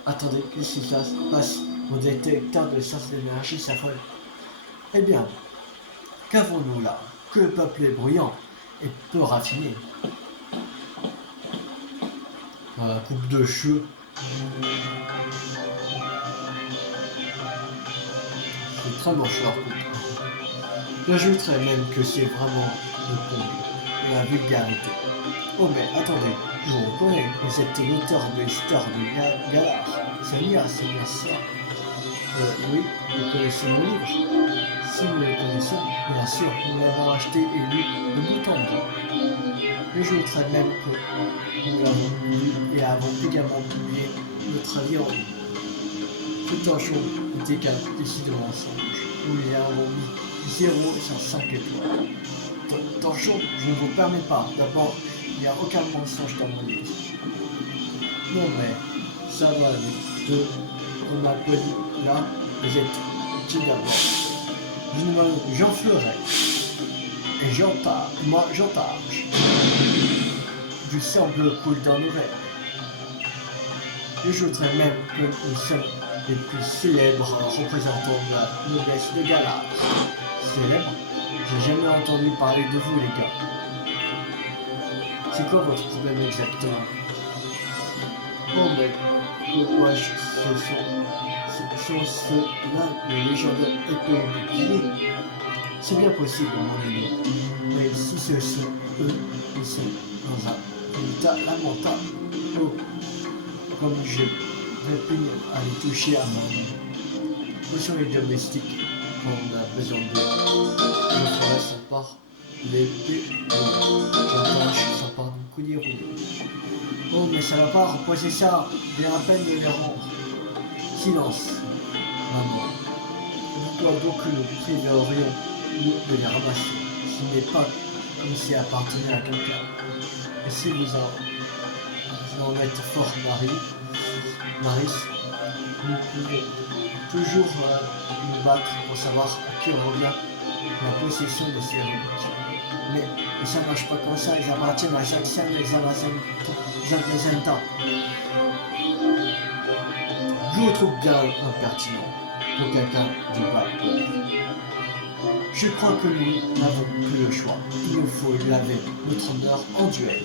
attendez, qu'est-ce qui se passe? Mon détecteur de source d'énergie s'affole. Eh bien, qu'avons-nous là? Que le peuple est bruyant et peu raffiné. Coupe de cheveux. C'est très moche leur coupe. J'ajouterais même que c'est vraiment le comble de la vulgarité. Oh mais attendez, je vous reconnais, vous êtes l'auteur de l'histoire de Galar. C'est bien ça. Oui, vous connaissez mon livre. Si nous le connaissons, bien sûr, nous l'avons acheté et lu de bout en bout. J'ajouterais même que nous l'avons lu et avons également publié notre avis en ligne. Ce torchon n'était qu'un décideur mensonge. Nous lui avons mis 0 sur 5 étoiles. Torchon, je ne vous permets pas. D'abord, il n'y a aucun mensonge dans mon livre. Non mais, ça va aller. Deux, on m'a pas dit là, vous êtes qui d'abord? Je me nomme Jean Fleuret. Et j'entage. Du sang bleu coule dans nos rêves. J'ajouterais même que nous sommes les plus célèbres représentants de la noblesse de Galard. Célèbre? J'ai jamais entendu parler de vous, les gars. C'est quoi votre problème exactement? Oh, mais pourquoi ce sont ceux-là les légendaires épées et boucliers? C'est bien possible, mon aîné. Mais si ce sont eux, ils sont dans un état lamentable. Oh, comme j'ai répugne à les toucher à ma main. Où sont les domestiques quand on a besoin d'eux? Je ferai sa part l'épée roulée. J'attache sa part du collier roulé. Oh, mais ça va pas, reposer ça. Bien à peine de les rendre. Silence, maman. Pourquoi donc nous priverions nous de les ramasser? Ce n'est pas comme si appartenait à quelqu'un. Et si vous en êtes fort Maris, nous pouvons toujours nous battre pour savoir à qui revient la possession de ces reliques. Mais ça ne marche pas comme ça, ils appartiennent à Jackson et Zalazenta. Je vous trouve bien impertinent pour quelqu'un du bas peuple. Je crois que nous n'avons plus le choix. Il nous faut laver notre honneur en duel.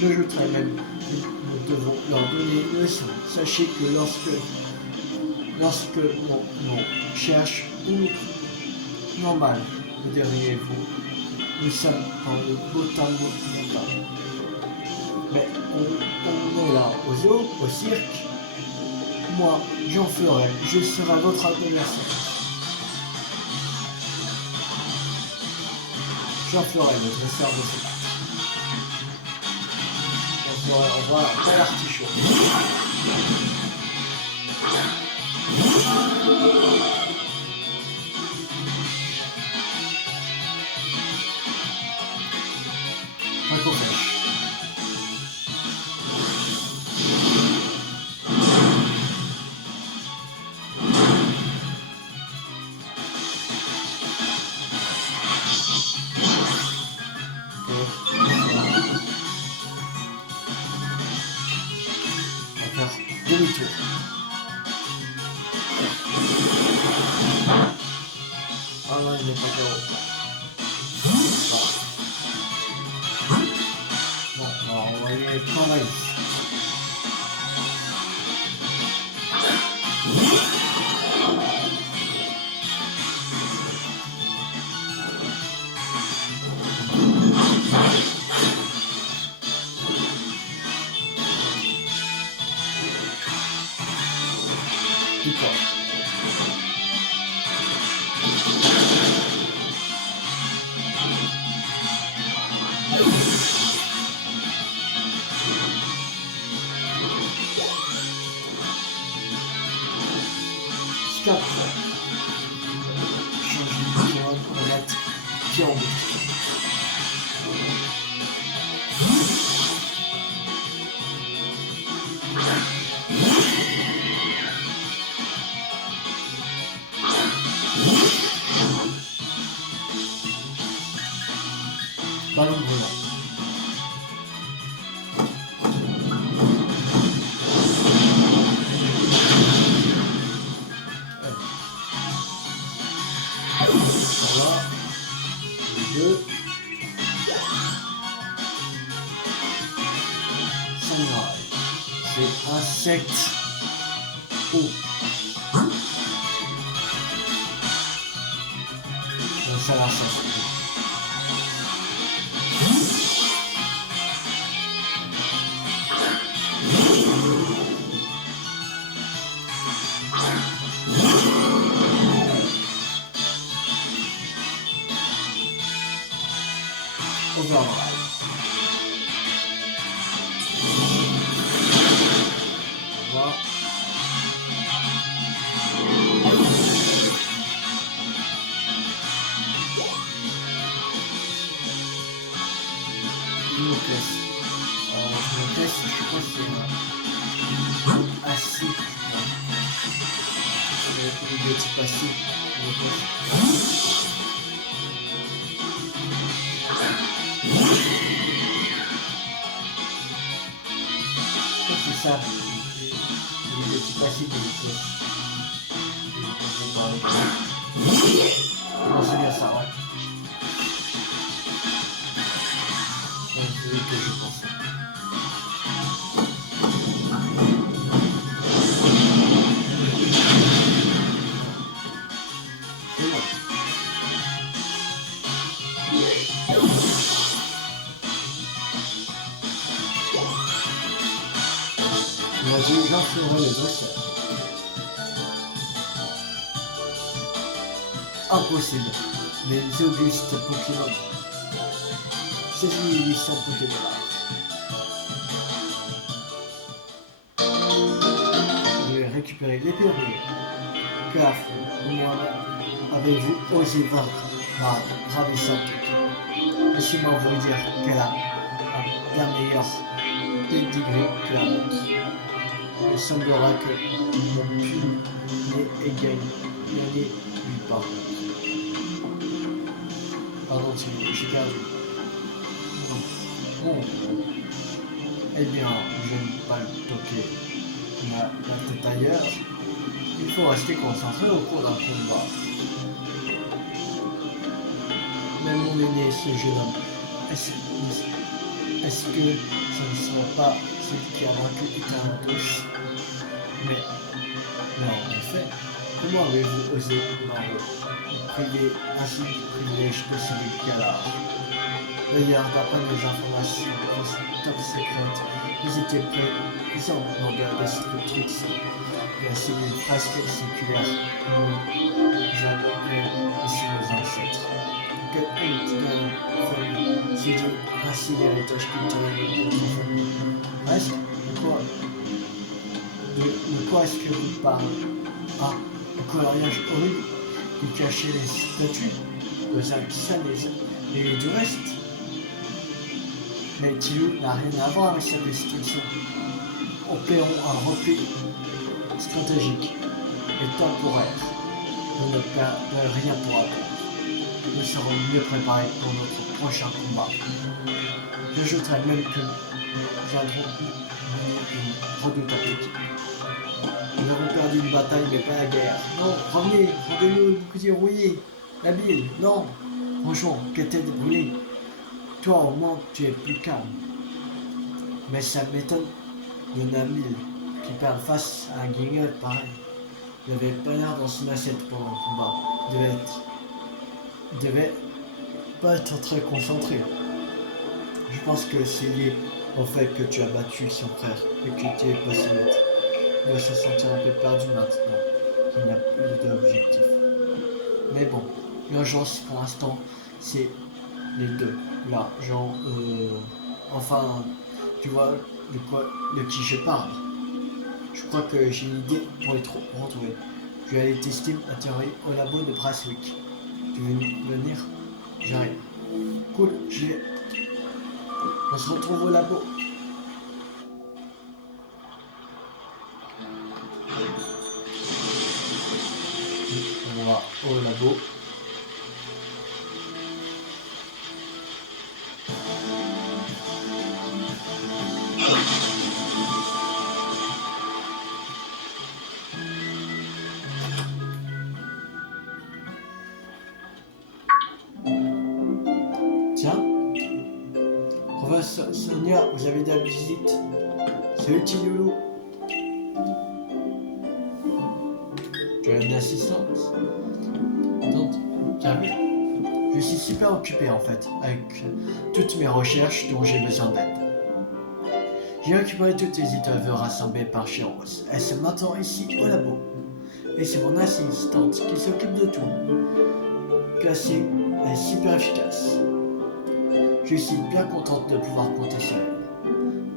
J'ajouterais même que nous devons leur donner une leçon. Sachez que lorsque on cherche, on nous trouve. Normal, me diriez-vous. Nous sommes dans le beau tableau mental. Mais on est là au zoo, au cirque. Moi, j'en ferai. Je serai votre adversaire. J'en ferai votre cerveau. J'en ferai, on va pas l'artichaut. Un coup fraîche. Demi-tour. Ah non, il n'est pas KO. Bon, alors on va y aller travailler. Stop. Changer de zone, on va mettre pied en boucle. Ballon brûlant. Voilà. Les deux. Samouraï. C'est insecte. Oh. Donc ça lâche ça. Overdrive. Voilà. Inoclès. Inoclès, je crois que c'est acide. Le type acide. C'est ça. Le type acide de l'Inoclès. Non, c'est bien ça, ouais. C'est ce que je pensais. L'intelligence ferait les dresseurs. Impossible. Les augustes Pokémon. 16 800 Pokémon. Je vais récupérer les pionniers. Caf, comment avez-vous osé vaincre ma ravissante équipe? Laissez-moi vous dire qu'elle a un bien meilleur pedigree que la vôtre. Il semblera que mon pull n'est gagné nulle part. Pardon, j'ai perdu. Bon. Eh bien, je ne vais pas le toquer la tête ailleurs. Il faut rester concentré au cours d'un combat. Mais mon aîné, ce jeune homme, est-ce que ce ne serait pas celui qui a vaincu Eternatus? Mais en effet, comment avez-vous osé priver ainsi du privilège de celui qui a l'art? D'ailleurs, d'après mes informations top secrètes, ils étaient présents dans de trucs de la cellule presque circulaire où j'avais ici nos ancêtres. Que honte de famille, c'est dit ainsi l'héritage culturel de notre famille. Presque, de quoi est-ce que vous parlez? Ah, le coloriage horrible qui cachait les statues de Zaxxon et du reste. Mais Tilou n'a rien à voir avec cette destruction. Opérons un repli stratégique et temporaire. On ne perd rien pour attendre. Nous serons mieux préparés pour notre prochain combat. J'ajouterai même que nous avons une redoutable équipe. Nous avons perdu une bataille mais pas la guerre. Non, revenez, rendez-nous le bouclier rouillé. La bile, non. Franchement, quelle tête brûlée. Toi au moins tu es plus calme. Mais ça m'étonne de Nabil qui perd face à un guignol pareil. Il n'avait pas l'air dans son assiette pendant le combat. Il devait pas être très concentré. Je pense que c'est lié au fait que tu as battu son frère et que tu es passé vite. Il doit se sentir un peu perdu maintenant qu'il n'a plus d'objectif. Mais bon, l'urgence pour l'instant c'est les deux. Là, genre, enfin, tu vois de qui je parle. Je crois que j'ai une idée pour les retrouver. Je vais aller tester ma théorie au labo de Brunswick. Tu veux venir? J'arrive. Cool, j'y vais. On se retrouve au labo. On va au labo. Tiens, professeur Sonia, vous avez de la visite. C'est le petit loulou. Tu as une assistante? Donc, bien vu. Je suis super occupé en fait, avec toutes mes recherches dont j'ai besoin d'aide. J'ai récupéré toutes les étoiles rassemblées par Chiros. Elles sont maintenant ici au labo. Et c'est mon assistante qui s'occupe de tout. Cassie est super efficace. Je suis bien contente de pouvoir compter sur elle.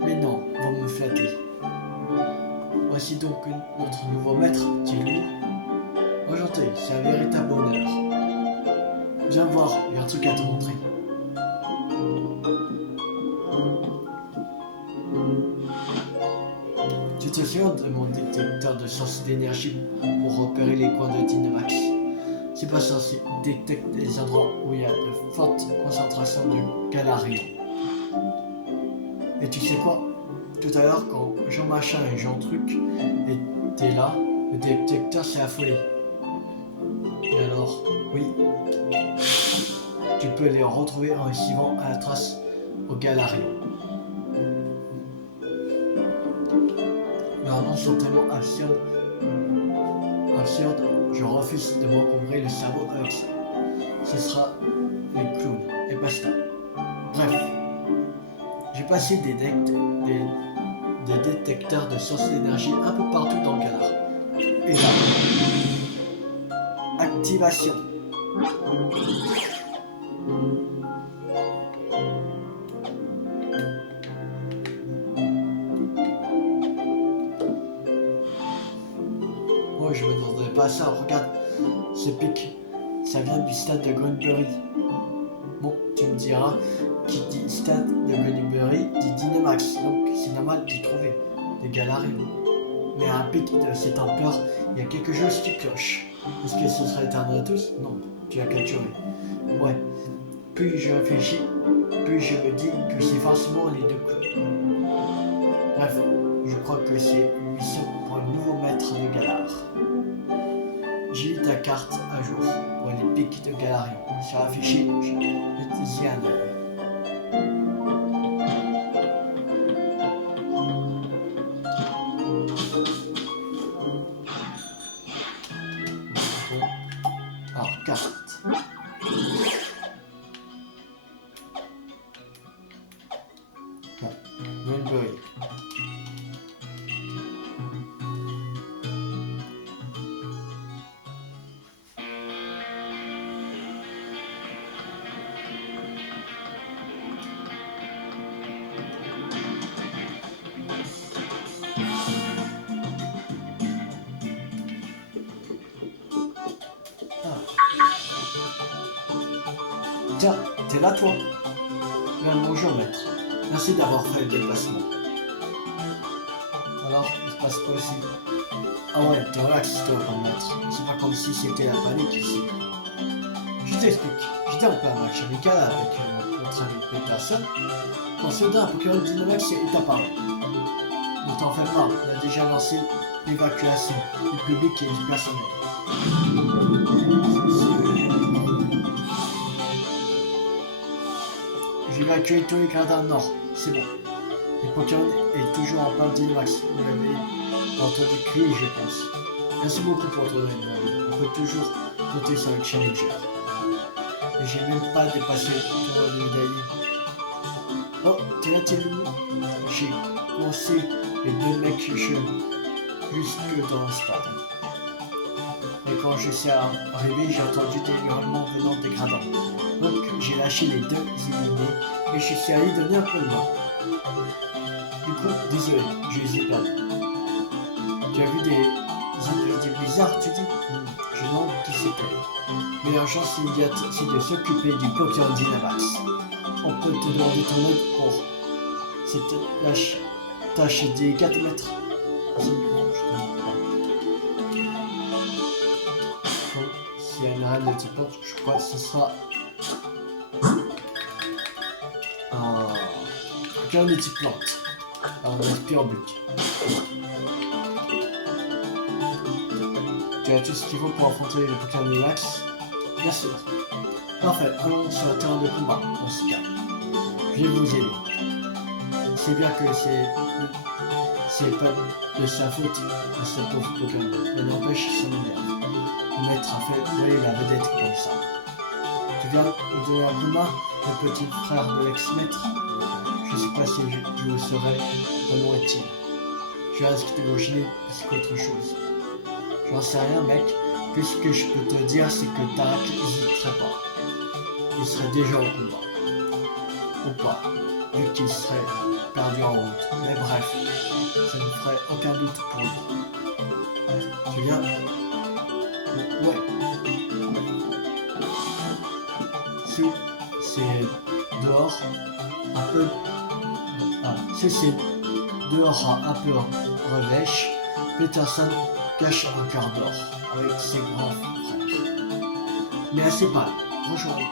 Mais non, vous me flattez. Voici donc notre nouveau maître, dit Loulou. Enchanté, c'est un véritable honneur. Viens voir, il y a un truc à te montrer. Tu te souviens de mon détecteur de source d'énergie pour repérer les coins de Dynamax? C'est pas censé détecter les endroits où il y a de fortes concentrations de Galarium. Et tu sais quoi? Tout à l'heure, quand Jean Machin et Jean Truc étaient là, le détecteur s'est affolé. Et alors, oui, tu peux les retrouver en suivant à la trace au Galarium. Leurs noms sont tellement absurdes, je refuse de m'encombrer le cerveau avec ça. Ce sera les clowns et basta. Bref, j'ai passé des détecteurs de sources d'énergie un peu partout dans le galar. Et là, activation. Oh, je me demandais pas ça. Regarde, ce pic, ça vient du stade de Greenbury. Bon, tu me diras, qui dit stade de Greenbury dit Dynamax, donc c'est normal d'y trouver des Galarium. Mais à un pic de cette ampleur, il y a quelque chose qui cloche. Est-ce que ce serait éternel à tous? Non, tu as capturé. Ouais, plus je réfléchis, plus je me dis que c'est forcément les deux clowns. Bref, je crois que c'est une mission pour un nouveau maître de Galar. J'ai mis ta carte à jour pour les pics de Galarium. Sur l'affiché, je y ai un œil. Alors, carte. Bon, Greenbury. Tiens, t'es là toi? Bien, bonjour maître. Merci d'avoir fait le déplacement. Alors, il se passe quoi ici? Ah ouais, t'es relax toi comme maître. C'est pas comme si c'était la panique ici. Je t'explique. J'étais en plein match amical avec notre ami Peterson. Quand soudain un Pokémon Dynamax est apparu. Ne t'en fais pas, on a déjà lancé l'évacuation du public et du personnel. J'ai évacué tous les gradins nord, c'est bon. Les Pokémon est toujours en plein Dynamax. Vous l'avez entendu crier, je pense. Merci beaucoup pour ton aide. On peut toujours compter sur le Challenger. Et j'ai même pas dépassé le médaille. Oh, t'es là, t'es où? J'ai coincé les deux mecs jeunes jusque dans le stade. Et quand je suis arrivé, j'ai entendu des hurlements venant des gradins. Donc j'ai lâché les deux éliminés et je suis allé donner un coup de main. Du coup, désolé, je les ai perdus. Tu as vu des individus bizarres, tu dis? Je demande qui c'était. Mais la chance immédiate, c'est de s'occuper du Pokémon Dynamax. On peut te demander ton aide pour cette tâche délicate, maître. C'est bon, je comprends pas. Bon, si elle n'a rien de type, je crois que ce sera un de type plante. Un pure buc. Tu as tout ce qu'il faut pour affronter le Pokémon Dynamax? Bien sûr. Parfait, allons sur le terrain de combat, dans ce cas. Je vais vous aider. C'est bien que c'est pas de sa faute à ce pauvre Pokémon, mais n'empêche son énerve. Le maître a fait voler la vedette comme ça. Tu viens de Aguma, le petit frère de l'ex-maître? Je sais pas si je le serai vraiment utile. Je risque d'imaginer plus qu'autre chose. J'en sais rien, mec. Tout ce que je peux te dire, c'est que Tarak n'hésiterait pas. Il serait déjà au combat. ou pas, vu qu'il serait perdu en route. Mais bref, ça ne ferait aucun doute pour lui. Tu viens? Ouais. Si c'est dehors, un peu... Ah, si c'est dehors un peu revêche, Peterson cache un quart d'or avec ses grands frères. Mais assez pas. Rejoignez-le.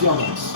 Violence.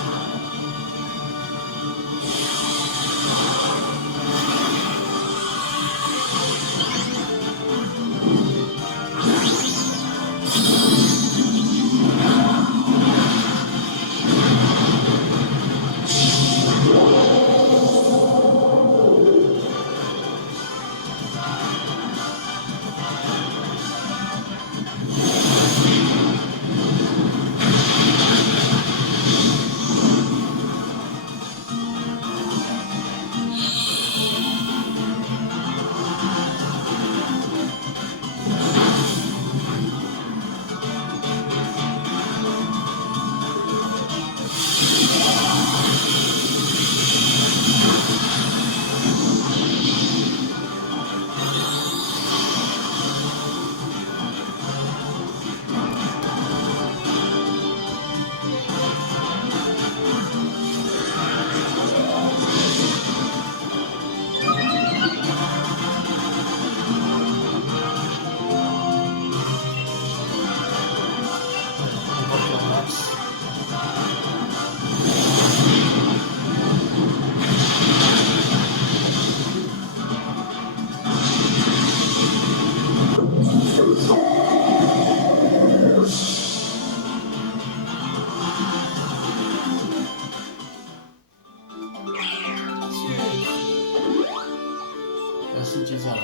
Merci Jason.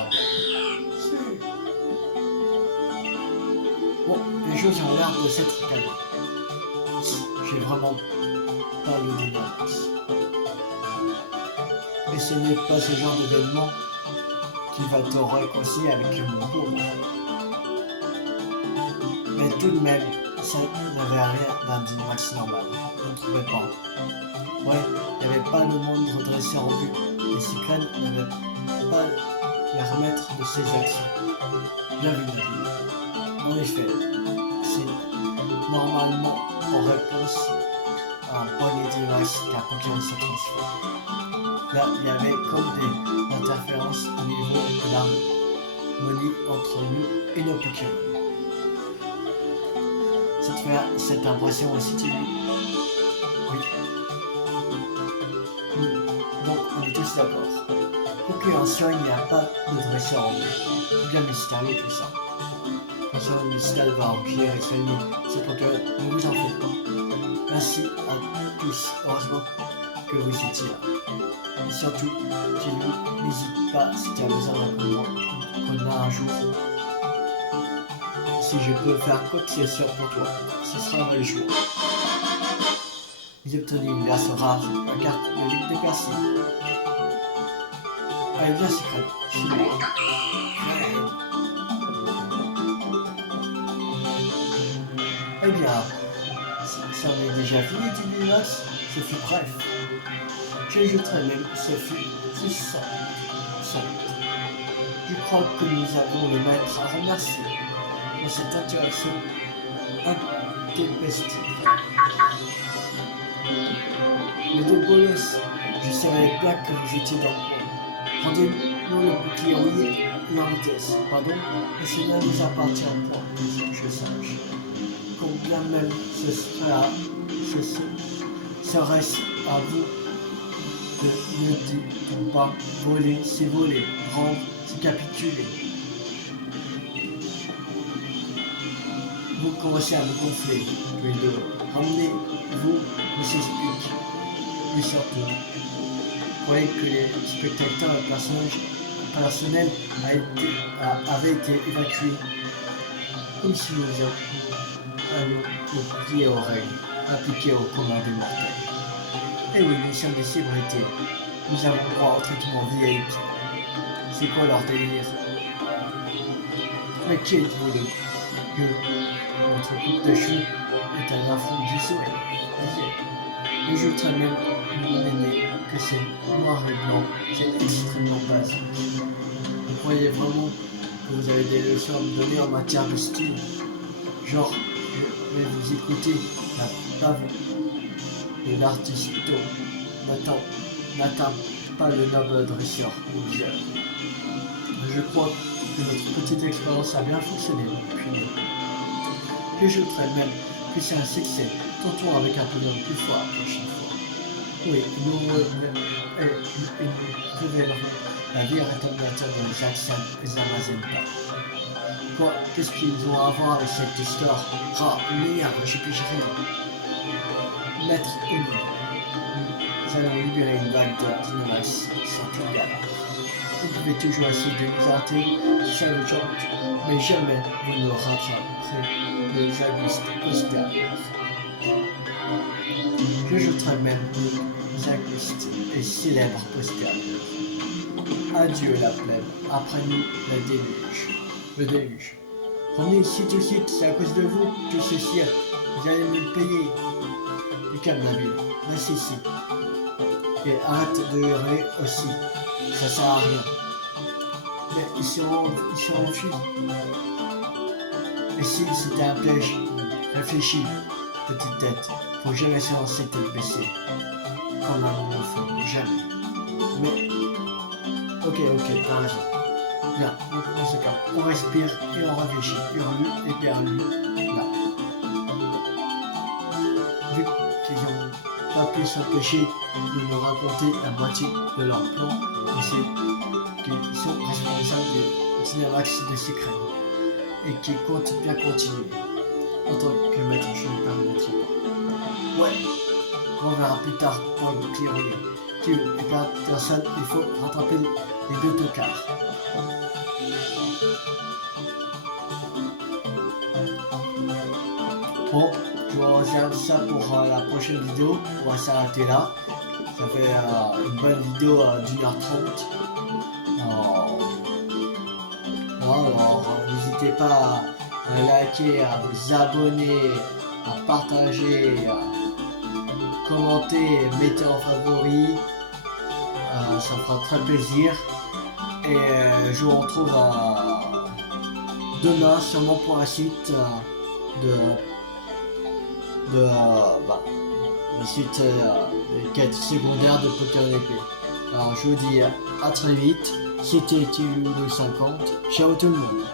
Bon, les choses ont l'air de s'être calmées. J'ai vraiment pas le dénonce. Mais ce n'est pas ce genre d'événement qui va te réconcilier avec mon pauvre. Mais tout de même, ça n'avait rien d'un Dynamax normal. Je ne trouvais pas. Ouais, il n'y avait pas le moindre dressé en vue. Et Cyclone n'avait pas les remettre de ses actions. Bien vu, Nadine. En effet, c'est normalement en réponse à un poignet d'images qu'un Pokémon se transforme. Là, il y avait comme des interférences au niveau de l'harmonie entre nous et nos Pokémon. Cette impression aussi, tu dis? Oui. Donc, on est tous d'accord. Quoi qu'il en soit, il n'y a pas de dresseur en vue. C'est bien mystérieux tout ça. François Muscal va remplir et soigner ces Pokémon. Ne vous en faites pas. Merci à tous. Heureusement que vous étiez là. Et surtout, n'hésite pas si tu as besoin d'un coup de main un jour. Si je peux faire quoi que ce soit pour toi, ce sera un vrai jour. J'ai obtenu une verse rare, la carte de Ligue des Persil. Allez, viens, Secret. Suis-moi. Eh bien, ça en est déjà fini, dit Dynamax. Ce fut bref. J'ajouterai même, ce fut très solide. Je crois que nous avons le maître à remercier pour cette interaction intempestive. Les deux bolos, je savais bien que vous étiez dans le coin. Rendez-nous le bouclier et en vitesse, pardon, et cela nous appartient point, je sache. Combien même ce serait-ce à vous de ne dites pas voler, c'est voler, rendre, c'est capituler. Vous commencez à me gonfler, tous les deux. Ramenez-vous, mais s'explique. Et surtout, croyait que les spectateurs et personnel avaient été évacués, comme si nous avions oublié aux règles appliquées au commun des mortels. Eh oui, nous sommes des célébrités. Nous avons droit au traitement VIP. C'est quoi leur délire? Mais qui êtes-vous que votre coupe de cheveux est un affront du soleil? Mais je voudrais même vous donner que c'est noir et blanc, c'est extrêmement basique. Vous croyez vraiment que vous avez des leçons à me donner en matière de style? Genre, je vais vous écouter la bave de l'artisto n'atteint pas le noble dresseur ou vieux. Je crois que notre petite expérience a bien fonctionné depuis. Que je voudrais même que c'est un succès. Tentons avec un peu plus fort la prochaine fois. Oui, nous révélerons la véritable nature de Jackson et Zamazenta. Quoi? Qu'est-ce qu'ils ont à voir avec cette histoire? Ah, merde, je pige rien. Maître Oni, nous allons libérer une vague de dynamique sans galère. Vous pouvez toujours essayer de nous arrêter si ça vous chante, mais jamais vous ne rattraperez les Augustes postérieurs. Je jouerai même les Augustes et célèbres postérieurs. Adieu la plèbe, après nous le déluge. Revenez ici tout de suite, c'est à cause de vous, tout ceci, vous allez me le payer. Du calme Nabil, reste ici. Et arrête de hurler aussi, ça sert à rien. Mais ils sont enfuis. Et si c'était un piège? Réfléchis, petite tête, faut jamais se lancer tête baissée. Comme un enfant, jamais. Mais, ok, t'as raison. Bien, dans ce cas, on respire et on réfléchit. Hurlu et perlu, là. Vu qu'ils n'ont pas pu s'empêcher de nous raconter la moitié de leur plan, on sait qu'ils sont responsables des Dynamax de secret et qu'ils comptent bien continuer. En tant que maître, je ne permettrai pas. Ouais, on verra plus tard pour le claironner. Tu et personne, il faut rattraper les deux tocards. Bon, je vous réserve ça pour la prochaine vidéo. On va s'arrêter là. Ça fait une bonne vidéo d'1h30. Alors, n'hésitez pas à liker, à vous abonner, à partager, à commenter, mettez en favori. Ça me fera très plaisir. Et je vous retrouve demain sûrement pour la suite la suite des quêtes secondaires de Pokémon épée. Alors je vous dis à très vite, c'était Tilou 50, ciao tout le monde.